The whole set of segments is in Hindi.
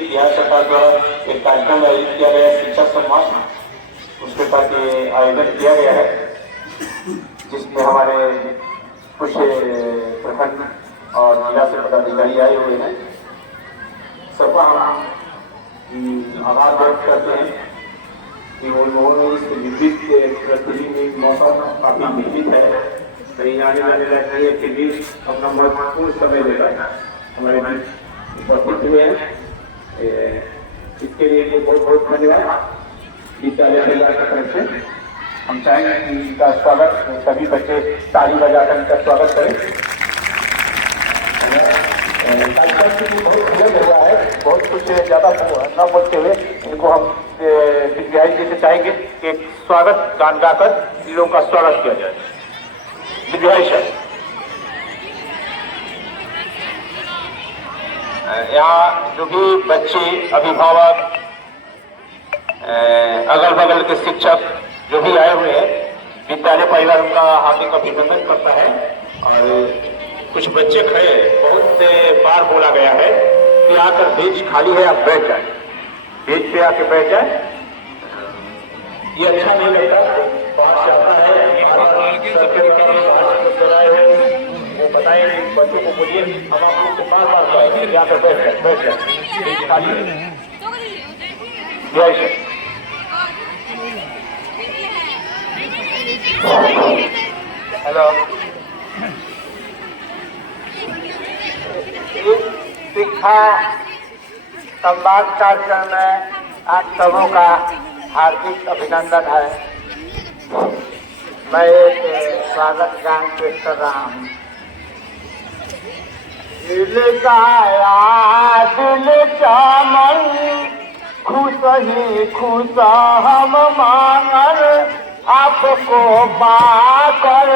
बिहार सरकार द्वारा एक कार्यक्रम आयोजित किया गया है, शिक्षा सम्मान, उसके तहत आयोजन किया गया है, जिसमें हमारे कुछ प्रखंड और जिला से पदाधिकारी आए हुए हैं। सबका हम आभार व्यक्त करते हैं कि उन्होंने इस विविध परिस्थिति में मौका काफी विविध है, कहीं आने जाने लगती है, फिर भी अपना महत्वपूर्ण समय देकर हमारे बीच उपस्थित हुए हैं। इसके लिए बहुत बहुत धन्यवाद विद्यालय परिवार की तरफ से। हम चाहेंगे कि इनका स्वागत सभी बच्चे ताली बजाकर इनका स्वागत करें। कार्यक्रम बहुत विलंब हुआ है, बहुत कुछ ज्यादा न बोलते हुए इनको हम विद्यार्थी जी से चाहेंगे कि स्वागत गान गाकर इन लोगों का स्वागत किया जाए। विद्यार्थी यहाँ जो भी बच्चे, अभिभावक, अगल बगल के शिक्षक जो भी आए हुए हैं, विद्यालय परिवार उनका हार्दिक अभिनंदन करता है। और कुछ बच्चे खड़े, बहुत बार बोला गया है कि आकर बेंच खाली है, आप बैठ जाए, बेंच पे आके बैठ जाए। ये अच्छा नहीं लगता, बाहर से आता है वो बताए बच्चों को, बोलिए हम आप लोग को बार बार कहें यहाँ पर बैठ जाए खाली है। हेलो, शिक्षा संवाद कार्यक्रम में आप सबों का हार्दिक अभिनंदन है। मैं एक स्वागत गान पेश कर रहा हूँ। दिल गाया दिल चामन, खुश ही खुश हम मांगल आपको पाकर।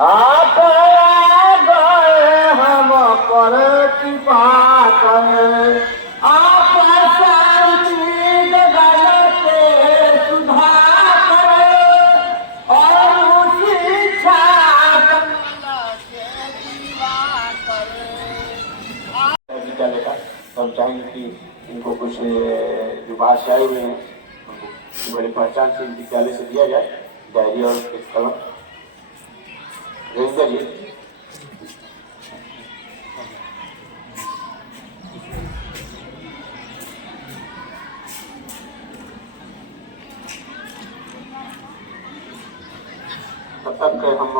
आप गए हम पर कृपा कर, आप शांति गलते सुधार और शिक्षा विद्यालय का। हम चाहेंगे कि इनको कुछ जो बाहर से आए हुए हैं उनको बड़ी पहचान से विद्यालय से दिया जाए, डायरी और एक कलम। रेंजर जी तब तक हम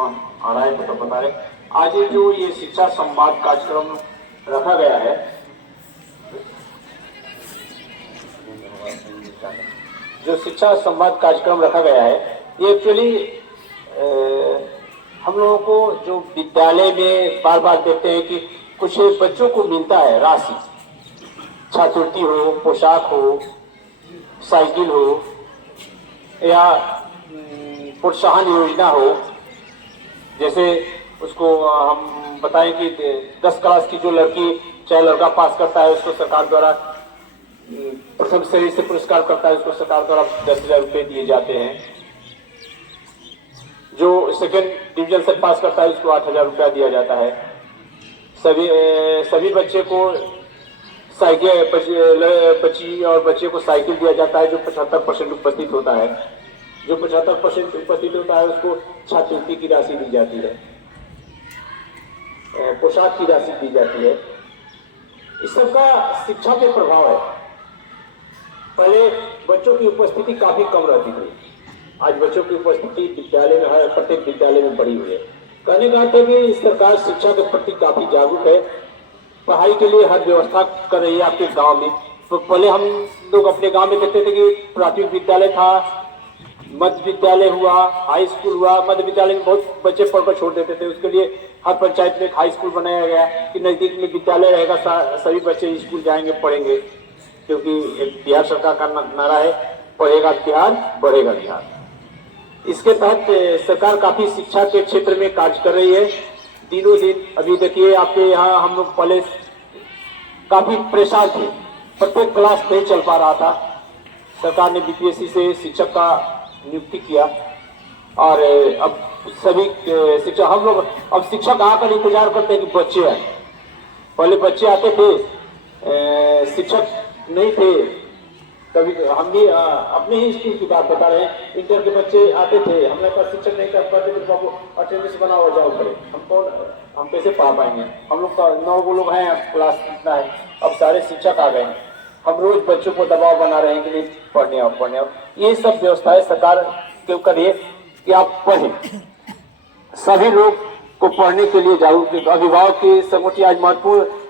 आ रहे हैं तो बता रहे। आज जो ये शिक्षा संवाद कार्यक्रम रखा गया है, जो शिक्षा संवाद कार्यक्रम रखा गया है, ये एक्चुअली हम लोगों को जो विद्यालय में बार बार देखते हैं कि कुछ बच्चों को मिलता है राशि, छात्रवृत्ति हो, पोशाक हो, साइकिल हो या प्रोत्साहन योजना हो। जैसे उसको हम बताएं कि 10 क्लास की जो लड़की चाहे लड़का पास करता है, उसको सरकार द्वारा प्रथम श्रेणी से पुरस्कार करता है, उसको सरकार द्वारा 10,000 रुपये दिए जाते हैं। जो सेकेंड डिवीजन से पास करता है उसको 8,000 रुपया दिया जाता है। सभी बच्चे को साइकिल, बच्ची और बच्चे को साइकिल दिया जाता है जो 75% उपस्थित होता है। जो 75% उपस्थित होता है उसको छात्रवृत्ति की राशि दी जाती है, पोशाक की राशि दी जाती है। इस सबका शिक्षा पे प्रभाव है। पहले बच्चों की उपस्थिति काफी कम रहती थी, आज बच्चों की उपस्थिति विद्यालय में, हर प्रत्येक विद्यालय में बढ़ी हुई है। कहने का अर्थ है कि सरकार शिक्षा के प्रति काफी जागरूक है, पढ़ाई के लिए हर व्यवस्था कर रही है आपके गांव में, तो पहले हम लोग अपने गांव में देखते थे कि प्राथमिक विद्यालय था, मध्य विद्यालय हुआ, हाई स्कूल हुआ। मध्य विद्यालय में बहुत बच्चे पढ़कर छोड़ देते थे, उसके लिए हर पंचायत में एक हाई स्कूल बनाया गया कि नजदीक में विद्यालय रहेगा, सभी बच्चे स्कूल जाएंगे, पढ़ेंगे। क्योंकि बिहार सरकार का नारा है, पढ़ेगा बिहार बढ़ेगा बिहार। इसके तहत सरकार काफी शिक्षा के क्षेत्र में कार्य कर रही है दिनों दिन। अभी देखिए आपके यहाँ हम लोग पहले काफी परेशान थे, प्रत्येक क्लास नहीं चल पा रहा था। सरकार ने बीपीएससी से शिक्षक का नियुक्ति किया और अब सभी शिक्षक, हम लोग अब शिक्षक आकर इंतजार करते हैं कि बच्चे आए। पहले बच्चे आते थे, शिक्षक नहीं थे। कभी हम भी अपने ही स्कूल की बात बता रहे हैं, इंटर के बच्चे आते थे, हमारे पास शिक्षक नहीं कर पाते थे, बाबू अटेंडेंस बना हो जाओ करे, हम कैसे पढ़ा पाएंगे। हम लोग का 9 लोग हैं, क्लास कितना है, अब सारे शिक्षक आ गए हैं। हम रोज बच्चों को दबाव बना रहे हैं कि नहीं पढ़ने आओ पढ़ने आओ। ये सब व्यवस्थाएं सरकार क्यों करिए कि आप पढ़ें, सभी लोग को पढ़ने के लिए जागरूक। अभिभावक की संगठन आज महत्वपूर्ण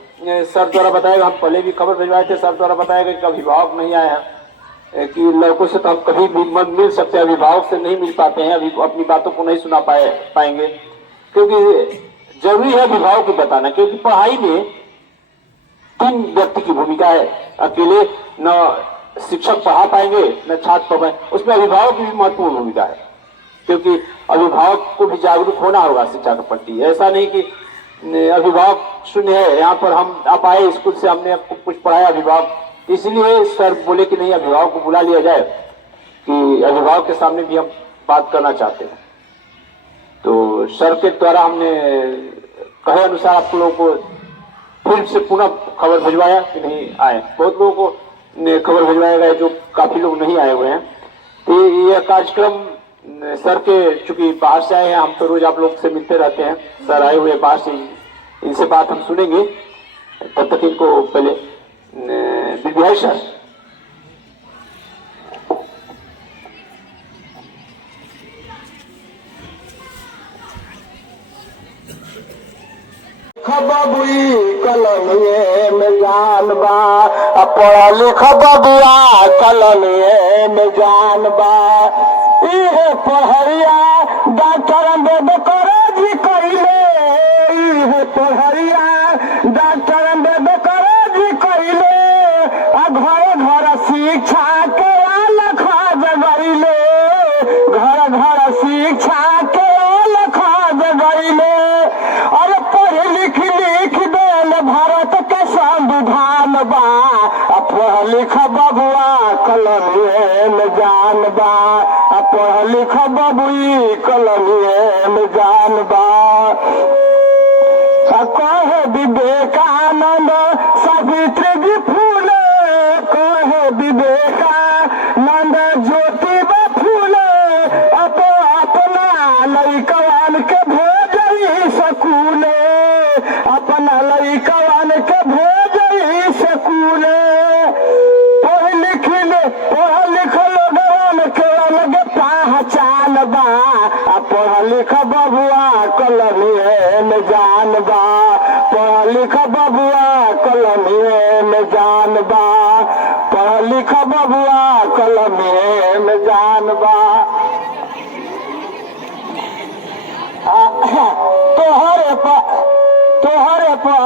सर द्वारा बताया गया, हम पहले भी खबर भिजवाए थे, सर द्वारा बताया गया कि अभिभावक नहीं आए हैं, कि लड़कों से तो हम कभी भी मिल सकते हैं, अभिभावक से नहीं मिल पाते हैं, अभी अपनी बातों को नहीं सुना पाएंगे। क्योंकि जरूरी है अभिभावक को बताना, क्योंकि पढ़ाई में 3 व्यक्ति की भूमिका है। अकेले न शिक्षक पढ़ा पाएंगे न छात्र पढ़ पाएंगे, उसमें अभिभावक की भी महत्वपूर्ण भूमिका है। क्योंकि अभिभावक को भी जागरूक होना होगा शिक्षा के प्रति। ऐसा नहीं कि अभिभावक शून्य है, यहाँ पर आप आए स्कूल से, हमने आपको कुछ पढ़ाया अभिभावक, इसलिए सर बोले कि नहीं अभिभावक को बुला लिया जाए, कि अभिभावक के सामने भी हम बात करना चाहते हैं। तो सर के द्वारा हमने कहे अनुसार आप लोगों को फिर से पुनः खबर भिजवाया कि नहीं आए। बहुत लोगों को खबर भिजवाया गया जो काफी लोग नहीं आए हुए हैं। तो यह कार्यक्रम सर के चूंकि बाहर से आए हैं, हम तो रोज आप लोग से मिलते रहते हैं, सर आए हुए बाहर से, इनसे बात हम सुनेंगे। तब तक इनको पहले विद्याई सर। बबुई कलमिए में जान बा, पढ़ा लिख बबुआ कलमिए में जान बा। इहे पढ़िया डॉक्टर अम्बेडकर जी कइले, इहे पढ़िया डॉक्टर अम्बेडकर जी कइले। घर घर शिक्षा के लखा जगइले, घर घर शिक्षा के लखा जगइले। और पढ़ लिख देल भारत के संविधान बा, पढ़ लिख बबुआ कलमिए में जान बा, पढ़ लिख बबुई कलमिए में जान बा। कहे विवेकानंद सावित्री जी फूले, कहे विवेकानंद ज्योतिबा फूले। अपना लड़कवान के भेजई स्कूले, अपना लड़कवान के भेजई स्कूले। पढ़ लिख लोगन के अलग पहचान बा, पढ़ लिख बबुआ कलमिए में जान बा, पढ़ लिख बबुआ कलमिए में जान बा, पढ़ लिख बबुआ कलमिए में जान बा। तोहरे पर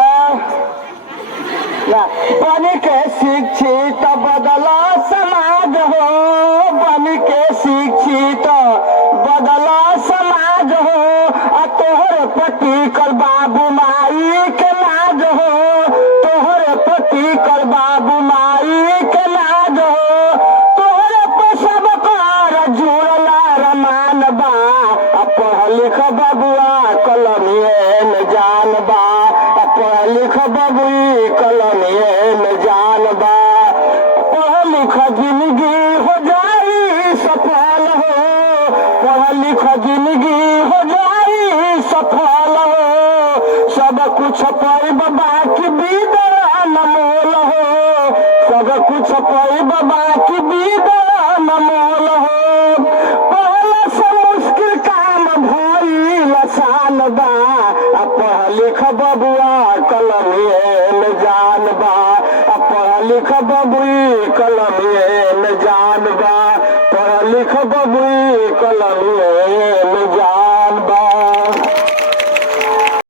बन के शिक्षित बदला समाज हो, बन के शिक्षित बदला समाज हो। तोहरे पति कर बाबू माई के लाज हो, तोहरे पति कर बाबू माई के लाज हो। तोहरे पर सब कार जुड़ला रमान बा, पढ़ लिख बबुआ कलमिए में जान बा, पढ़ लिख बबुई कलमिए में जान बा। पढ़ लिख जिंदगी हो जाई सफल हो, पढ़ लिख जिंदगी हो जाई सफल हो। सब कुछ पैब बाकी बीदरा न मोल हो, सब कुछ पैब बाकी बीदरा न मोल हो। पहला से मुश्किल काम भइल आसान बा, पढ़ लिख बबुआ कलमिए में जान बा, पढ़ लिख लिख बबुई कलमिए में जान बा, पढ़ लिख बबुई कलमिए में जान बा।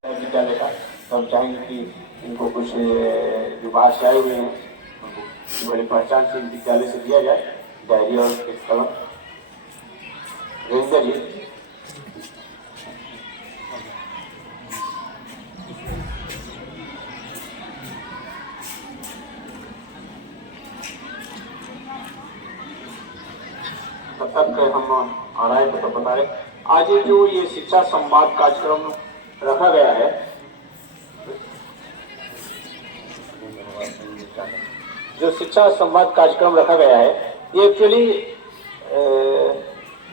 विद्यालय का तो हम चाहेंगे कि इनको कुछ जो बाहर से आए हुए हैं उनको बड़ी पहचान से विद्यालय से दिया जाए, डायरी और एक कलम। रविंदर जी तब तक हम आ रहे हैं तो बता रहे, आज जो ये शिक्षा संवाद कार्यक्रम रखा गया है, जो शिक्षा संवाद कार्यक्रम रखा गया है, ये एक्चुअली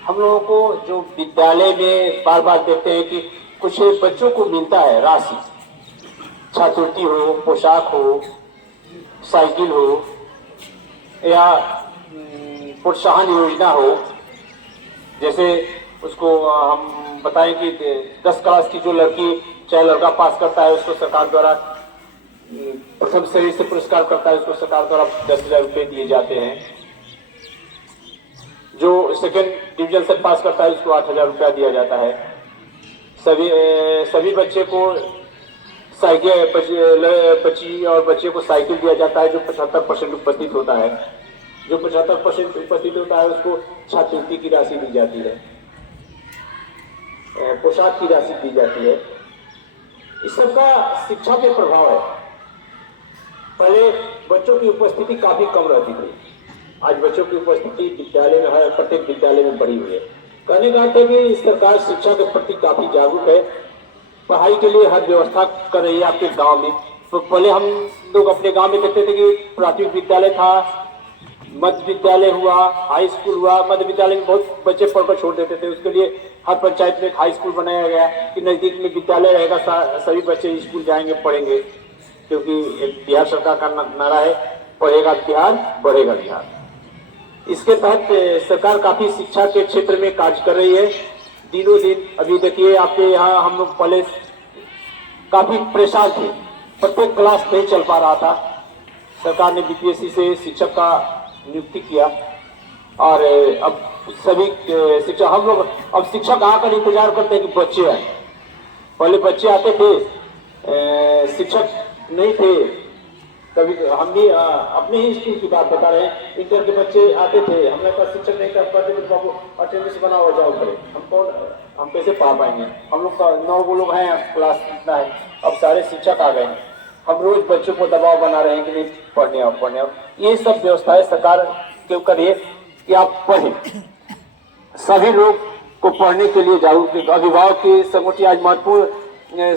हम लोगों को जो विद्यालय में बार बार देखते हैं कि कुछ बच्चों को मिलता है राशि, छात्रवृत्ति हो, पोशाक हो, साइकिल हो या प्रोत्साहन योजना हो। जैसे उसको हम बताएं कि 10 क्लास की जो लड़की चाहे लड़का पास करता है उसको सरकार द्वारा प्रथम श्रेणी से पुरस्कार करता है, उसको सरकार द्वारा 10,000 रुपये दिए जाते हैं। जो सेकेंड डिवीजन से पास करता है उसको 8,000 रुपया दिया जाता है। सभी बच्चे को साइकिल, बच्ची और बच्चे को साइकिल दिया जाता है जो 75% उपस्थित होता है। जो 75% उपस्थित होता है उसको छात्रवृत्ति की राशि दी जाती है, पोशाक की राशि दी जाती है। इस सबका शिक्षा पे प्रभाव है। पहले बच्चों की उपस्थिति काफी कम रहती थी, आज बच्चों की उपस्थिति विद्यालय में हर प्रत्येक विद्यालय में बढ़ी हुई है। कहने का अर्थ है कि सरकार शिक्षा के प्रति काफी जागरूक है, पढ़ाई के लिए हर व्यवस्था कर रही है आपके गांव में। तो पहले हम लोग अपने गांव में कहते थे कि प्राथमिक विद्यालय था, मध्य विद्यालय हुआ, हाई स्कूल हुआ। मध्य विद्यालय में बहुत बच्चे पढ़कर छोड़ देते थे, उसके लिए हर पंचायत में एक हाई स्कूल बनाया गया कि नजदीक में विद्यालय रहेगा, सभी बच्चे स्कूल जाएंगे, पढ़ेंगे। क्योंकि एक बिहार सरकार का नारा है, पढ़ेगा बिहार बढ़ेगा बिहार। इसके तहत सरकार काफी शिक्षा के क्षेत्र में कार्य कर रही है दिनों दिन। अभी देखिए आपके यहाँ हम लोग पहले काफी परेशान थे, प्रत्येक क्लास नहीं चल पा रहा था। सरकार ने बीपीएससी से शिक्षक का नियुक्ति किया और अब सभी शिक्षक, हम लोग अब शिक्षक आकर इंतजार करते हैं कि बच्चे आए। पहले बच्चे आते थे, शिक्षक नहीं थे। कभी हम भी अपने ही स्कूल की बात बता रहे हैं, इंटर के बच्चे आते थे, हमारे पास शिक्षक नहीं कर पाते थे, बाबू अटेंडेंस बना हो जाओ करे, हम कैसे पढ़ा पाएंगे। हम लोग का 9 लोग हैं, क्लास कितना है, अब सारे शिक्षक आ गए हैं। हम रोज बच्चों को दबाव बना रहे हैं कि नहीं पढ़ने आओ पढ़ने आओ। ये सब व्यवस्थाएं सरकार क्यों करिए कि आप पढ़ें, सभी लोग को पढ़ने के लिए जागरूक। अभिभावक की संगठन आज महत्वपूर्ण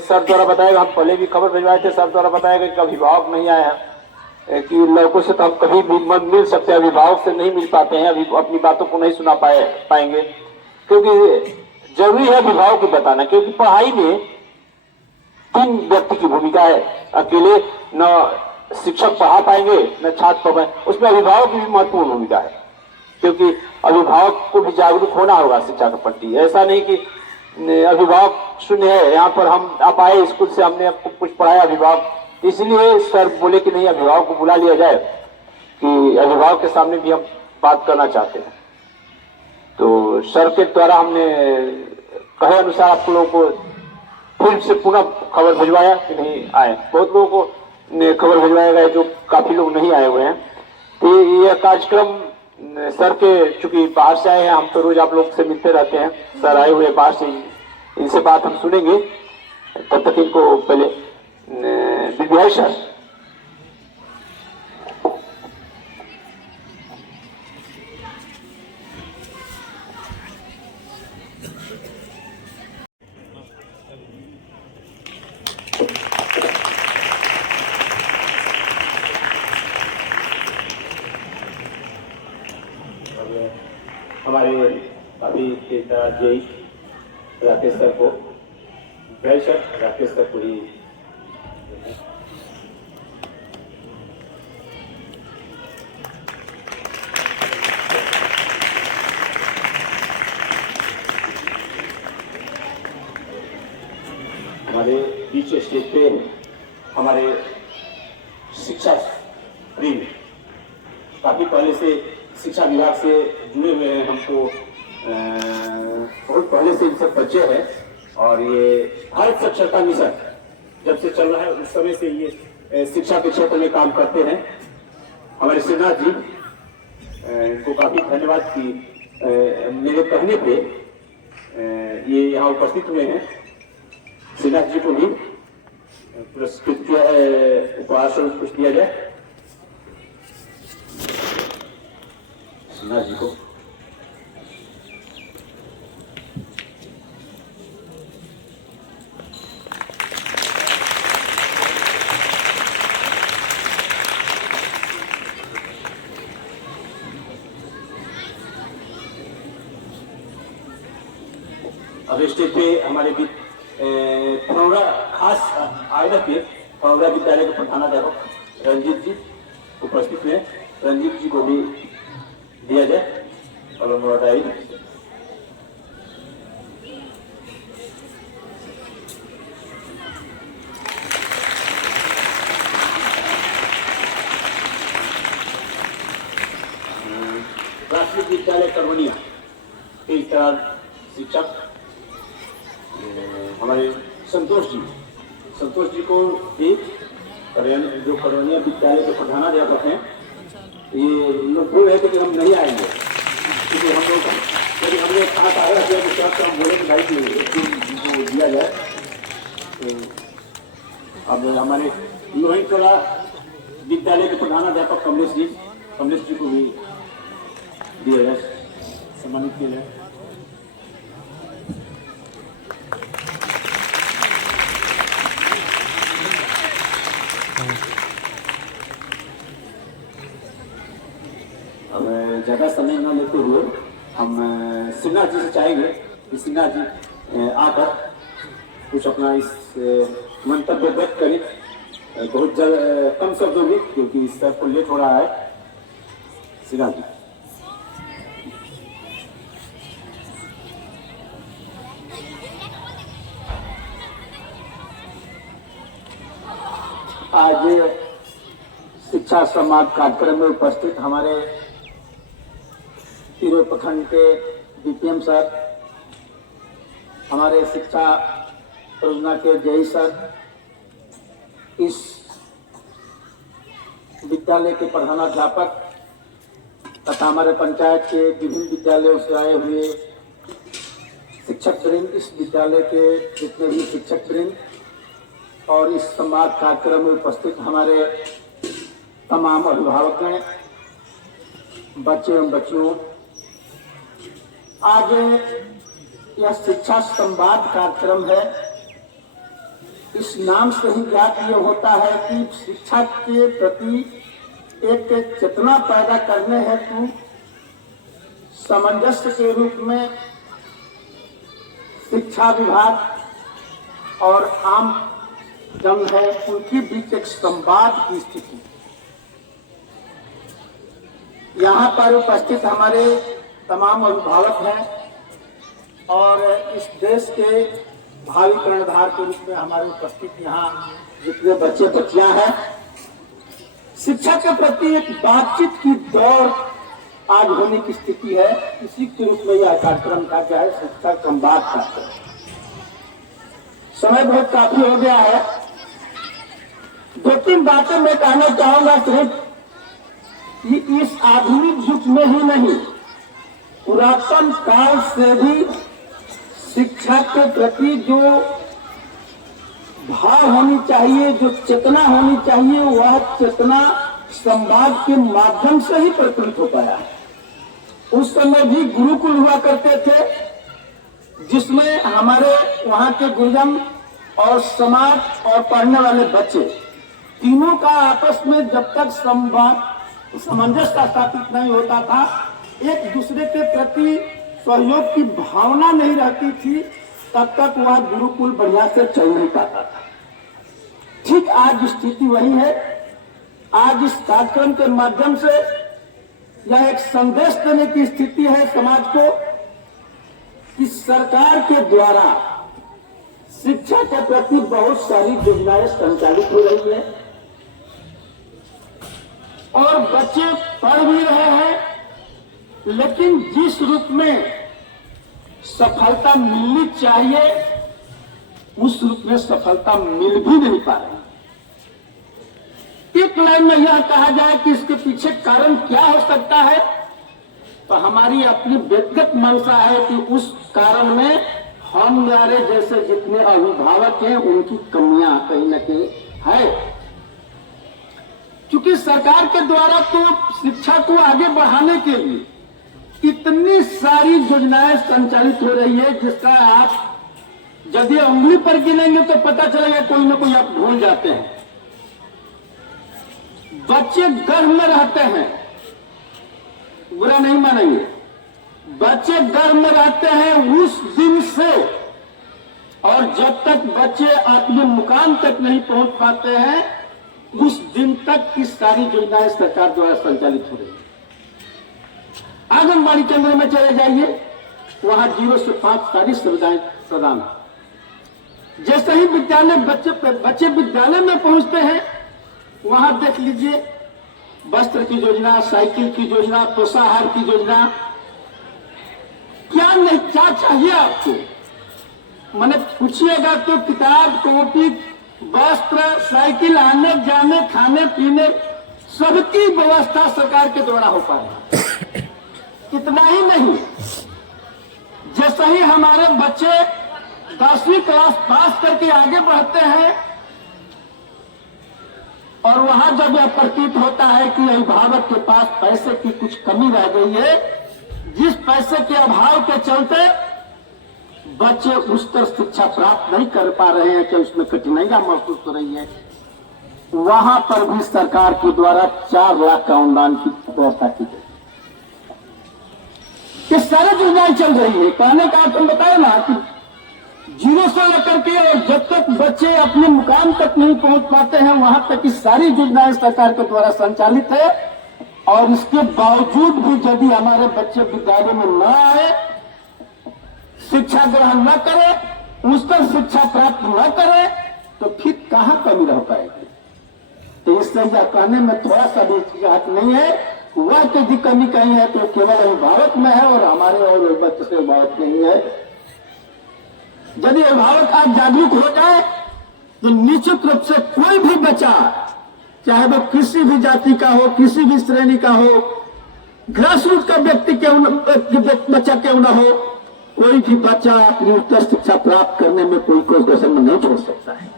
सर द्वारा बताएगा, हम पहले भी खबर भिजवाए थे, सर द्वारा बताया गया कि अभिभावक नहीं आए हैं, कि लड़कों से तो हम कभी भी मिल सकते हैं, अभिभावक से नहीं मिल पाते हैं, अभी अपनी बातों को नहीं सुना पाएंगे। क्योंकि जरूरी है अभिभावक को बताना, क्योंकि पढ़ाई में 3 व्यक्ति की भूमिका है। अकेले न शिक्षक पढ़ा पाएंगे न छात्र पढ़ पाएंगे, उसमें अभिभावक की भी महत्वपूर्ण भूमिका है। क्योंकि अभिभावक को भी जागरूक होना होगा शिक्षा के प्रति। ऐसा नहीं कि अभिभावक शून्य है, यहाँ पर हम आप आए स्कूल से, हमने आपको कुछ पढ़ाया अभिभावक, इसलिए सर बोले कि नहीं अभिभावक को बुला लिया जाए, कि अभिभावक के सामने भी हम बात करना चाहते हैं। तो सर के द्वारा हमने कहे अनुसार आप लोगों को फिर से पुनः खबर भिजवाया कि नहीं आए। बहुत लोगों को खबर भिजवाया गया जो काफी लोग नहीं आए हुए हैं। तो यह कार्यक्रम सर के चूंकि बाहर से आए हैं, हम तो रोज आप लोग से मिलते रहते हैं, सर आए हुए बाहर से, इनसे बात हम सुनेंगे। तब तक इनको पहले विद्यालय सर हमारे अभी जय राकेश सर को, जय सर राकेश सर को ही हमारे बीच स्टेज पे हमारे शिक्षा प्रेमी काफ़ी पहले से शिक्षा विभाग से जुड़े हुए हैं, हमको बहुत पहले से इनसे परिचय है। और ये भारत साक्षरता मिशन जब से चल रहा है उस समय से ये शिक्षा के क्षेत्र में काम करते हैं। हमारे श्रीनाथ जी को काफ़ी धन्यवाद कि मेरे कहने पे ये यहाँ उपस्थित हुए हैं। श्रीनाथ जी को भी पुरस्कृत किया है, उपहार स्वरूप कुछ दिया जाए श्रीनाथ जी को। अब स्टेज पे हमारे फनौरा खास आयोजक के फनौरा विद्यालय के प्रधानाध्यापक रंजीत जी उपस्थित हुए। रंजीत जी को भी दिया जाए और मोटाई। प्राथमिक विद्यालय करवनिया इस तरह शिक्षक हमारे संतोष जी को भी जो करवनिया विद्यालय के प्रधानाध्यापक हैं, ये लोग बोल रहे थे कि हम नहीं आएंगे क्योंकि हम लोग यदि हमने कहा था तो हम बोले कि भाई दिया जाए। तो अब हमारे लोहितकला विद्यालय के प्रधानाध्यापक कमलेश जी को भी दिया जाए, सम्मानित किया जाए। अब ज़्यादा समय न लेते हुए हम श्रीनाथ जी से चाहेंगे कि श्रीनाथ जी आकर कुछ अपना इस मंतव्य व्यक्त करें, बहुत कम शब्दों में, क्योंकि इस सर को लेट हो रहा है। श्रीनाथ जी आज शिक्षा संवाद कार्यक्रम में उपस्थित हमारे तीरों प्रखंड के डीपीएम सर, हमारे शिक्षा परियोजना के जेई सर, इस विद्यालय के प्रधानाध्यापक तथा हमारे पंचायत के विभिन्न विद्यालयों से आए हुए शिक्षक वृंद, इस विद्यालय के जितने भी शिक्षक वृंद और इस संवाद कार्यक्रम में उपस्थित हमारे तमाम अभिभावक, बच्चे एवं बच्चियों, आज यह शिक्षा संवाद कार्यक्रम है। इस नाम से ही ज्ञात ये होता है कि शिक्षा के प्रति एक चेतना पैदा करने हेतु सामंजस्य के रूप में शिक्षा विभाग और आम जन है उनके बीच एक संवाद की स्थिति। यहाँ पर उपस्थित हमारे तमाम अभिभावक हैं और इस देश के भावी कर्णधार के रूप में हमारे उपस्थित यहाँ जितने बच्चे बच्चियां हैं, शिक्षा के प्रति एक बातचीत की दौड़ आज होने की स्थिति है। इसी के रूप में यह कार्यक्रम का क्या है, शिक्षा संवाद कार्यक्रम। समय बहुत काफी हो गया है, 2-3 बातें मैं कहना चाहूंगा सिर्फ कि इस आधुनिक युग में ही नहीं, पुरातन काल से भी शिक्षा के प्रति जो भाव होनी चाहिए, जो चेतना होनी चाहिए, वह चेतना संवाद के माध्यम से ही प्रकट हो पाया है। उस समय भी गुरुकुल हुआ करते थे, जिसमें हमारे वहां के गुरुजन और समाज और पढ़ने वाले बच्चे तीनों का आपस में जब तक संवाद सामंजस्य स्थापित नहीं होता था, एक दूसरे के प्रति सहयोग की भावना नहीं रहती थी, तब तक वह गुरुकुल बढ़िया से चल नहीं पाता था। ठीक आज स्थिति वही है। आज इस कार्यक्रम के माध्यम से यह एक संदेश देने की स्थिति है समाज को कि सरकार के द्वारा शिक्षा के प्रति बहुत सारी योजनाएं संचालित हो रही है और बच्चे पढ़ भी रहे हैं, लेकिन जिस रूप में सफलता मिलनी चाहिए उस रूप में सफलता मिल भी नहीं पा रही। एक लाइन में यह कहा जाए कि इसके पीछे कारण क्या हो सकता है, तो हमारी अपनी व्यक्तिगत मंशा है कि उस कारण में हमारे जैसे जितने अभिभावक हैं उनकी कमियां कहीं न कहीं है। क्योंकि सरकार के द्वारा तो शिक्षा को आगे बढ़ाने के लिए इतनी सारी योजनाएं संचालित हो रही है, जिसका आप यदि उंगली पर गिनेंगे तो पता चलेगा कोई ना कोई आप भूल जाते हैं। बच्चे गर्भ में रहते हैं, बुरा नहीं मानेंगे, बच्चे गर्भ में रहते हैं उस दिन से, और जब तक बच्चे अपने मुकाम तक नहीं पहुंच पाते हैं उस दिन तक की सारी योजनाएं सरकार द्वारा संचालित हो रही है। आंगनबाड़ी केंद्र में चले जाइए, वहां 0 से 5 सारी सुविधाएं प्रदान। जैसे ही बच्चे विद्यालय में पहुंचते हैं, वहां देख लीजिए वस्त्र की योजना, साइकिल की योजना, पोषाहार की योजना, क्या नहीं क्या चाहिए आपको। मैंने पूछिएगा तो किताब, कॉपी, वस्त्र, साइकिल, आने जाने, खाने पीने सबकी व्यवस्था सरकार के द्वारा हो पा रही है। इतना ही नहीं, जैसे ही हमारे बच्चे 10वीं क्लास पास करके आगे बढ़ते हैं और वहां जब यह प्रतीत होता है कि अभिभावक के पास पैसे की कुछ कमी रह गई है, जिस पैसे के अभाव के चलते बच्चे उस तरह शिक्षा प्राप्त नहीं कर पा रहे हैं कि उसमें कठिनाइयां महसूस हो रही है, वहां पर भी सरकार के द्वारा 4 लाख का अनुदान की व्यवस्था की गई। ये सारी योजनाएं चल रही है। कहने का तुम बताए ना कि 0 से लेकर के और जब तक बच्चे अपने मुकाम तक नहीं पहुंच पाते हैं वहां तक की सारी योजनाएं सरकार के द्वारा संचालित है। और इसके बावजूद भी यदि हमारे बच्चे विद्यालय में न आए, शिक्षा ग्रहण न करें, उस पर शिक्षा प्राप्त न करें, तो फिर कहां कमी रह पाएगी। तो इससे यह कहने में थोड़ा सा भी हिचकिचाहट नहीं है। वह यदि कमी कहीं है तो केवल अभिभावक में है और हमारे और बच्चे से अभिभावक नहीं है। यदि अभिभावक आज जागरूक हो जाए तो निश्चित रूप से कोई भी बच्चा, चाहे वो किसी भी जाति का हो, किसी भी श्रेणी का हो, ग्रास रूट का व्यक्ति बच्चा क्यों न हो, कोई भी बच्चा अपनी उत्तर शिक्षा प्राप्त करने में कोई कसर नहीं छोड़ सकता है।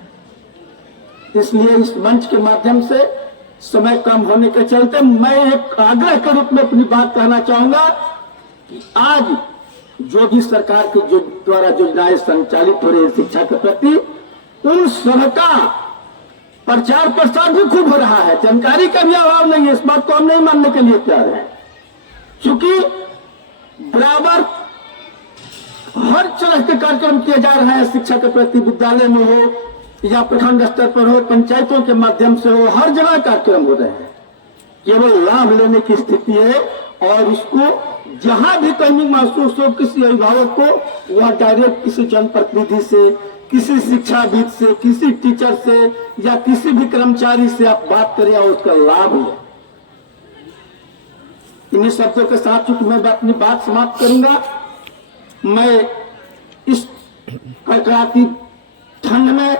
इसलिए इस मंच के माध्यम से समय कम होने के चलते मैं एक आग्रह के रूप में अपनी बात कहना चाहूंगा कि आज जो भी सरकार के जो द्वारा योजनाएं संचालित हो रही है शिक्षा के प्रति, उन सबका प्रचार प्रसार भी खूब हो रहा है। जानकारी का भी अभाव नहीं है, इस बात को हम नहीं मानने के लिए तैयार हैं। क्योंकि बराबर हर तरह के कार्यक्रम किए जा रहे हैं शिक्षा के प्रति, विद्यालय में हो या प्रखंड स्तर पर हो, पंचायतों के माध्यम से हो, हर जगह कार्यक्रम हो रहे हैं। केवल लाभ लेने की स्थिति है और इसको जहां भी कहीं महसूस हो किसी अभिभावक को, वह डायरेक्ट किसी जनप्रतिनिधि से, किसी शिक्षाविद से, किसी टीचर से या किसी भी कर्मचारी से आप बात करें और उसका लाभ हो। इन्हीं शब्दों के साथ चूंकि मैं अपनी बात समाप्त करूंगा, मैं इस कड़कड़ाती ठंड में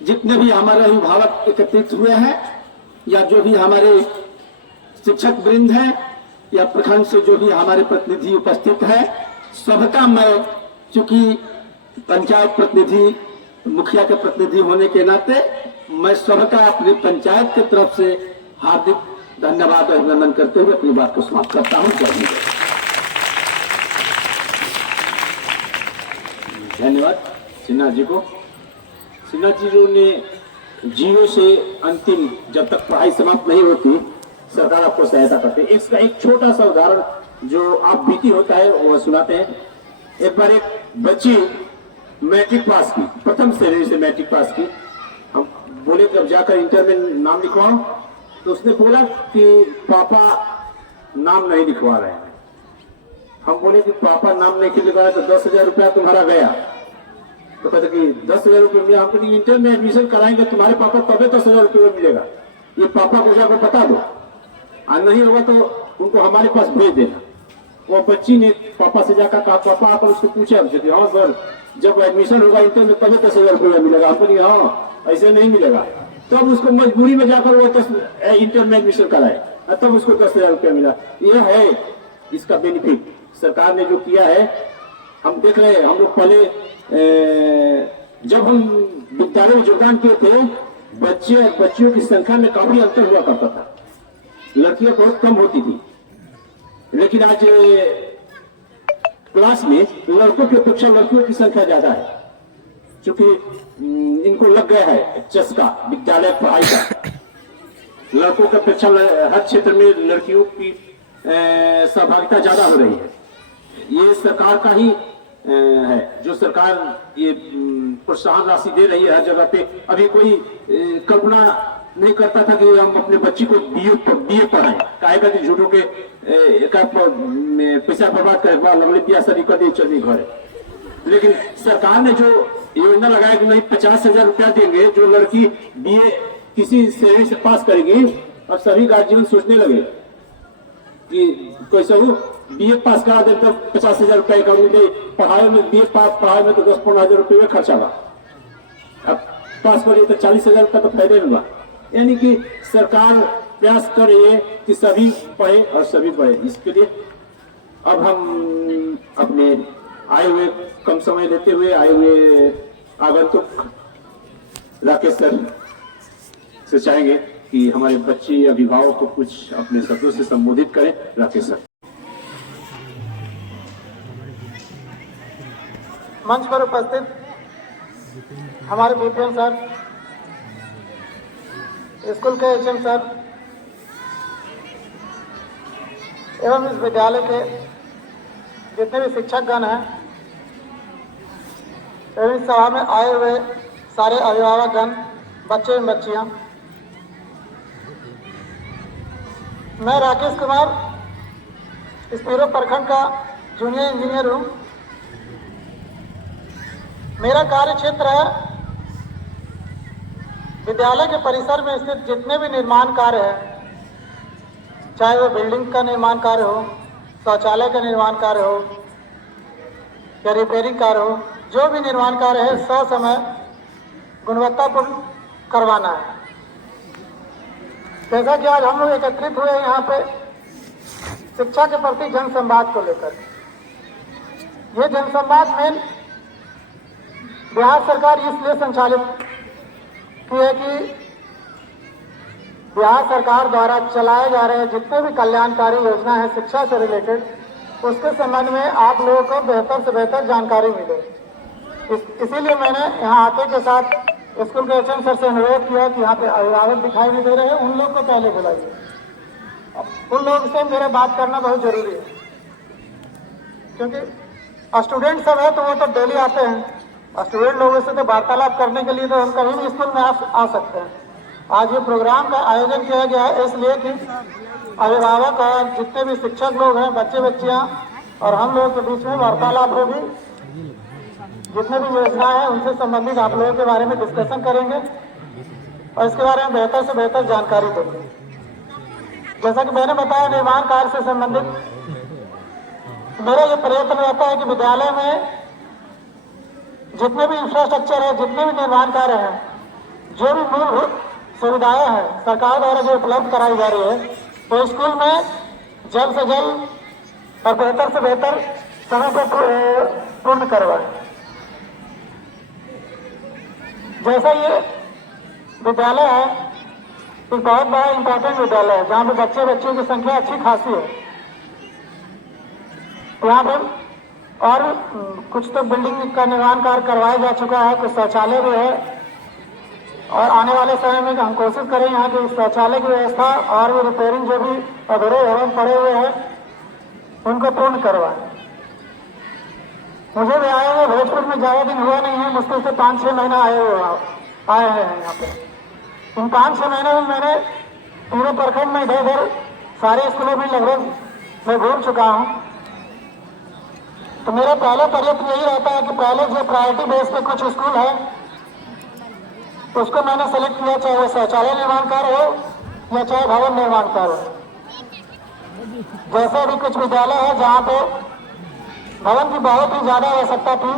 जितने भी हमारे अभिभावक एकत्रित हुए हैं या जो भी हमारे शिक्षक वृंद हैं या प्रखंड से जो भी हमारे प्रतिनिधि उपस्थित हैं, सबका मैं चूंकि पंचायत प्रतिनिधि, मुखिया के प्रतिनिधि होने के नाते मैं सबका अपनी पंचायत की तरफ से हार्दिक धन्यवाद और अभिनंदन करते हुए अपनी बात को समाप्त करता हूं। जय हिंद। धन्यवाद सिन्हा जी को। सिन्हा जी ने 0 से अंतिम जब तक पढ़ाई समाप्त नहीं होती सरकार आपको सहायता करती है। इसका एक छोटा सा उदाहरण जो आप बीती होता है वो सुनाते हैं। एक बार एक बच्ची मैट्रिक पास की, प्रथम श्रेणी से मैट्रिक पास की। हम बोले जब जाकर इंटर में नाम लिखवाओ तो उसने बोला कि पापा नाम नहीं लिखवा रहे हैं। हम बोले कि पापा नाम नहीं लिखवाया तो 10,000 रुपया तुम्हारा गया। तो कहते कि 10,000 रुपये हमको इंटर में एडमिशन कराएंगे तुम्हारे पापा तबे 10,000 रुपये मिलेगा। ये पापा को जाकर बता दो, और नहीं होगा तो उनको हमारे पास भेज देना। वो बच्ची ने पापा से जाकर कहा, पापा आकर उससे पूछा हमसे कि हाँ सर, जब एडमिशन होगा इंटर में तभी 10,000 रुपया मिलेगा। हम बोलिए हाँ ऐसे नहीं मिलेगा। तब उसको मजबूरी में जाकर वो इंटर में एडमिशन कराए, तब उसको 10,000 रुपया मिला। यह है इसका बेनिफिट सरकार ने जो किया है। हम देख रहे हैं, हम लोग पहले जब हम विद्यालय में योगदान किए थे, बच्चे और बच्चियों की संख्या में काफी अंतर हुआ करता था, लड़कियां बहुत कम होती थी। लेकिन आज क्लास में लड़कों की अपेक्षा लड़कियों की संख्या ज्यादा है, क्योंकि इनको लग गया है चस्का विद्यालय पढ़ाई का। लड़कों की अपेक्षा हर क्षेत्र में लड़कियों की सहभागिता ज्यादा हो रही है। ये सरकार का ही है, जो सरकार ये प्रोत्साहन राशि दे रही है हर जगह पे। अभी कोई कल्पना नहीं करता था कि हम अपने बच्ची को बीए पढ़ाएं, काहेगा कि झूठों के पैसा बर्बाद करे, लगले पिया सरी कर दे चल घर। लेकिन सरकार ने जो योजना लगाया कि नहीं 50,000 रुपया देंगे जो लड़की बीए किसी श्रेणी से पास करेगी, और सभी गार्जियन सोचने लगे कि कैसे हो बीए पास करा दे तो 50,000 रुपए का मुझे पढ़ाई में, बीए पढ़ाई में तो 10-15,000 रुपये में खर्चा हुआ, अब पास करिए तो 40,000 का तो फायदे में हुआ। यानी कि सरकार प्रयास कर रही है कि सभी पढ़े और सभी पढ़े। इसके लिए अब हम अपने आए हुए कम समय लेते हुए आए हुए आगंतुक राकेश सर से चाहेंगे कि हमारे बच्चे अभिभावक को कुछ अपने शब्दों से संबोधित करें। राकेश सर। मंच पर उपस्थित हमारे बीपीएम सर, स्कूल के एचएम सर एवं इस विद्यालय के जितने भी शिक्षकगण हैं एवं इस सभा में आए हुए सारे अभिभावकगण, बच्चे एवं बच्चियां, मैं राकेश कुमार स्पीरो प्रखंड का जूनियर इंजीनियर हूँ। मेरा कार्य क्षेत्र है विद्यालय के परिसर में स्थित जितने भी निर्माण कार्य है, चाहे वो बिल्डिंग का निर्माण कार्य हो, शौचालय का निर्माण कार्य हो या रिपेयरिंग कार्य हो, जो भी निर्माण कार्य है ससमय गुणवत्तापूर्ण करवाना है। जैसा कि आज हम लोग एकत्रित हुए यहाँ पे शिक्षा के प्रति जन संवाद को लेकर, ये जन संवाद में बिहार सरकार इसलिए संचालित की है कि बिहार सरकार द्वारा चलाए जा रहे जितने भी कल्याणकारी योजना है शिक्षा से रिलेटेड, उसके संबंध में आप लोगों को बेहतर से बेहतर जानकारी मिले। इसीलिए मैंने यहाँ आते के साथ स्कूल के एचएम सर से अनुरोध किया कि यहाँ पे अभिभावक दिखाई नहीं दे रहे हैं, उन लोग को पहले बुलाइए। उन लोगों से मेरा बात करना बहुत जरूरी है, क्योंकि स्टूडेंट सब है तो वो तो डेली आते हैं, स्टूडेंट लोगों से तो वार्तालाप करने के लिए तो हम कहीं भी स्कूल में आ सकते हैं। आज ये प्रोग्राम का आयोजन किया गया है इसलिए कि अभिभावक और जितने भी शिक्षक लोग हैं, बच्चे बच्चियां और हम लोगों के बीच में वार्तालाप होगी। जितने भी योजनाएं हैं उनसे संबंधित आप लोगों के बारे में डिस्कशन करेंगे और इसके बारे में बेहतर से बेहतर जानकारी देंगे। जैसा कि मैंने बताया, निर्माण कार्य से संबंधित मेरा ये प्रयत्न रहता है कि विद्यालय में जितने भी इंफ्रास्ट्रक्चर है, जितने भी निर्माण कार्य हैं, जो भी मूलभूत सुविधाएं हैं सरकार द्वारा जो उपलब्ध कराई जा रही है, तो स्कूल में जल्द से जल्द और बेहतर से बेहतर समय पर पूर्ण करवाएं। जैसा ये विद्यालय है, एक बहुत बड़ा इम्पोर्टेंट विद्यालय है जहाँ पे बच्चे बच्चियों की संख्या अच्छी खासी है। यहाँ पर और कुछ तो बिल्डिंग का निर्माण कार्य करवाया जा चुका है, कुछ शौचालय भी है और आने वाले समय में हम कोशिश करें यहाँ की शौचालय की व्यवस्था और भी रिपेयरिंग जो भी अधूरे भवन पड़े हुए हैं उनको पूर्ण करवाएं। मुझे भी आए हुए भोजपुर में ज्यादा दिन हुआ नहीं है, मुश्किल से 5-6 महीना आए हैं यहाँ पे। इन 5-6 महीने में मैंने पूरे प्रखंड में इधर उधर सारे स्कूलों में लगभग मैं घूम चुका हूँ। तो मेरा पहला प्रयत्न यही रहता है कि पहले जो प्रायोरिटी बेस पे कुछ स्कूल है उसको मैंने सेलेक्ट किया, चाहे वो शौचालय निर्माण कार्य हो या चाहे भवन निर्माण कार्य। जैसे भी कुछ विद्यालय है जहाँ पे भवन की बहुत ही ज्यादा आवश्यकता थी,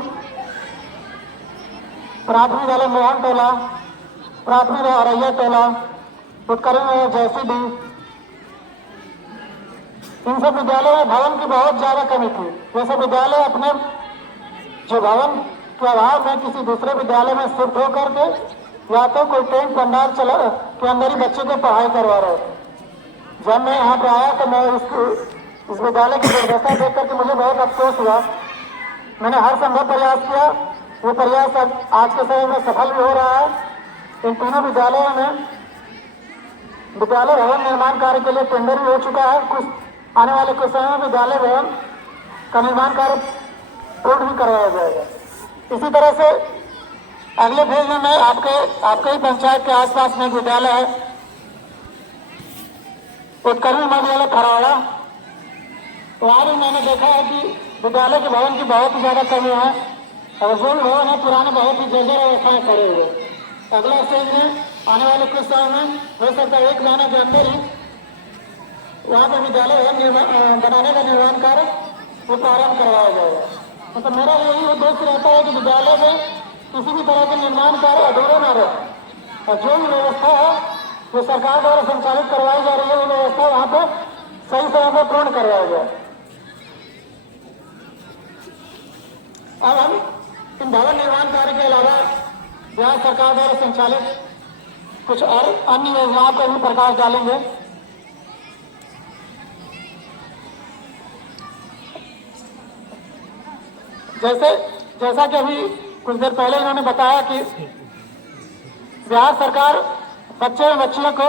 प्राथमिक विद्यालय मोहन टोला, प्राथमिक विद्यालय अरैया टोला, उत्कर्ष जैसी इन सब विद्यालयों में भवन की बहुत ज्यादा कमी थी। जैसे विद्यालय अपने जो भवन के अभाव में किसी दूसरे विद्यालय में शिफ्ट होकर के या तो कोई टेंट पंडाल चला के अंदर ही बच्चे को पढ़ाई करवा रहे थे। जब मैं यहाँ पे आया तो मैं इस विद्यालय की दुर्दशा देख करके मुझे बहुत अफसोस हुआ। मैंने हर संभव प्रयास किया, वो प्रयास अब आज के समय में सफल भी हो रहा है। इन तीनों विद्यालयों में विद्यालय भवन निर्माण कार्य के लिए टेंडर भी हो चुका है। कुछ आने वाले कुछ समय में विद्यालय भवन का निर्माण कार्य पूर्ण भी करवाया जाएगा। इसी तरह से अगले फेज में मैं आपके ही पंचायत के आसपास में विद्यालय है, उत्कर्ष विद्यालय खराड़ा, तो आज मैंने देखा है कि विद्यालय के भवन की बहुत ही ज्यादा कमी है और जो भवन है पुराने बहुत ही जर्जर अवस्था में पड़े हुए। अगला स्टेज में आने वाले कुछ समय में हो सकता है 1 महीने के अंदर ही वहाँ पर विद्यालय भवन बनाने का निर्माण कार्य वो प्रारंभ करवाया जाएगा। मतलब मेरा यही उद्देश्य रहता है कि विद्यालय में किसी भी तरह के निर्माण कार्य अधूरे न रहे और जो भी व्यवस्था है जो सरकार द्वारा संचालित करवाई जा रही है वो व्यवस्था वहाँ पर सही समय पर पूर्ण करवाया जाए। अब हम इन भवन निर्माण कार्य के अलावा बिहार सरकार द्वारा संचालित कुछ और अन्य योजनाओं पर भी प्रकाश डालेंगे। जैसा कि अभी कुछ देर पहले इन्होंने बताया कि बिहार सरकार बच्चे और बच्चियों को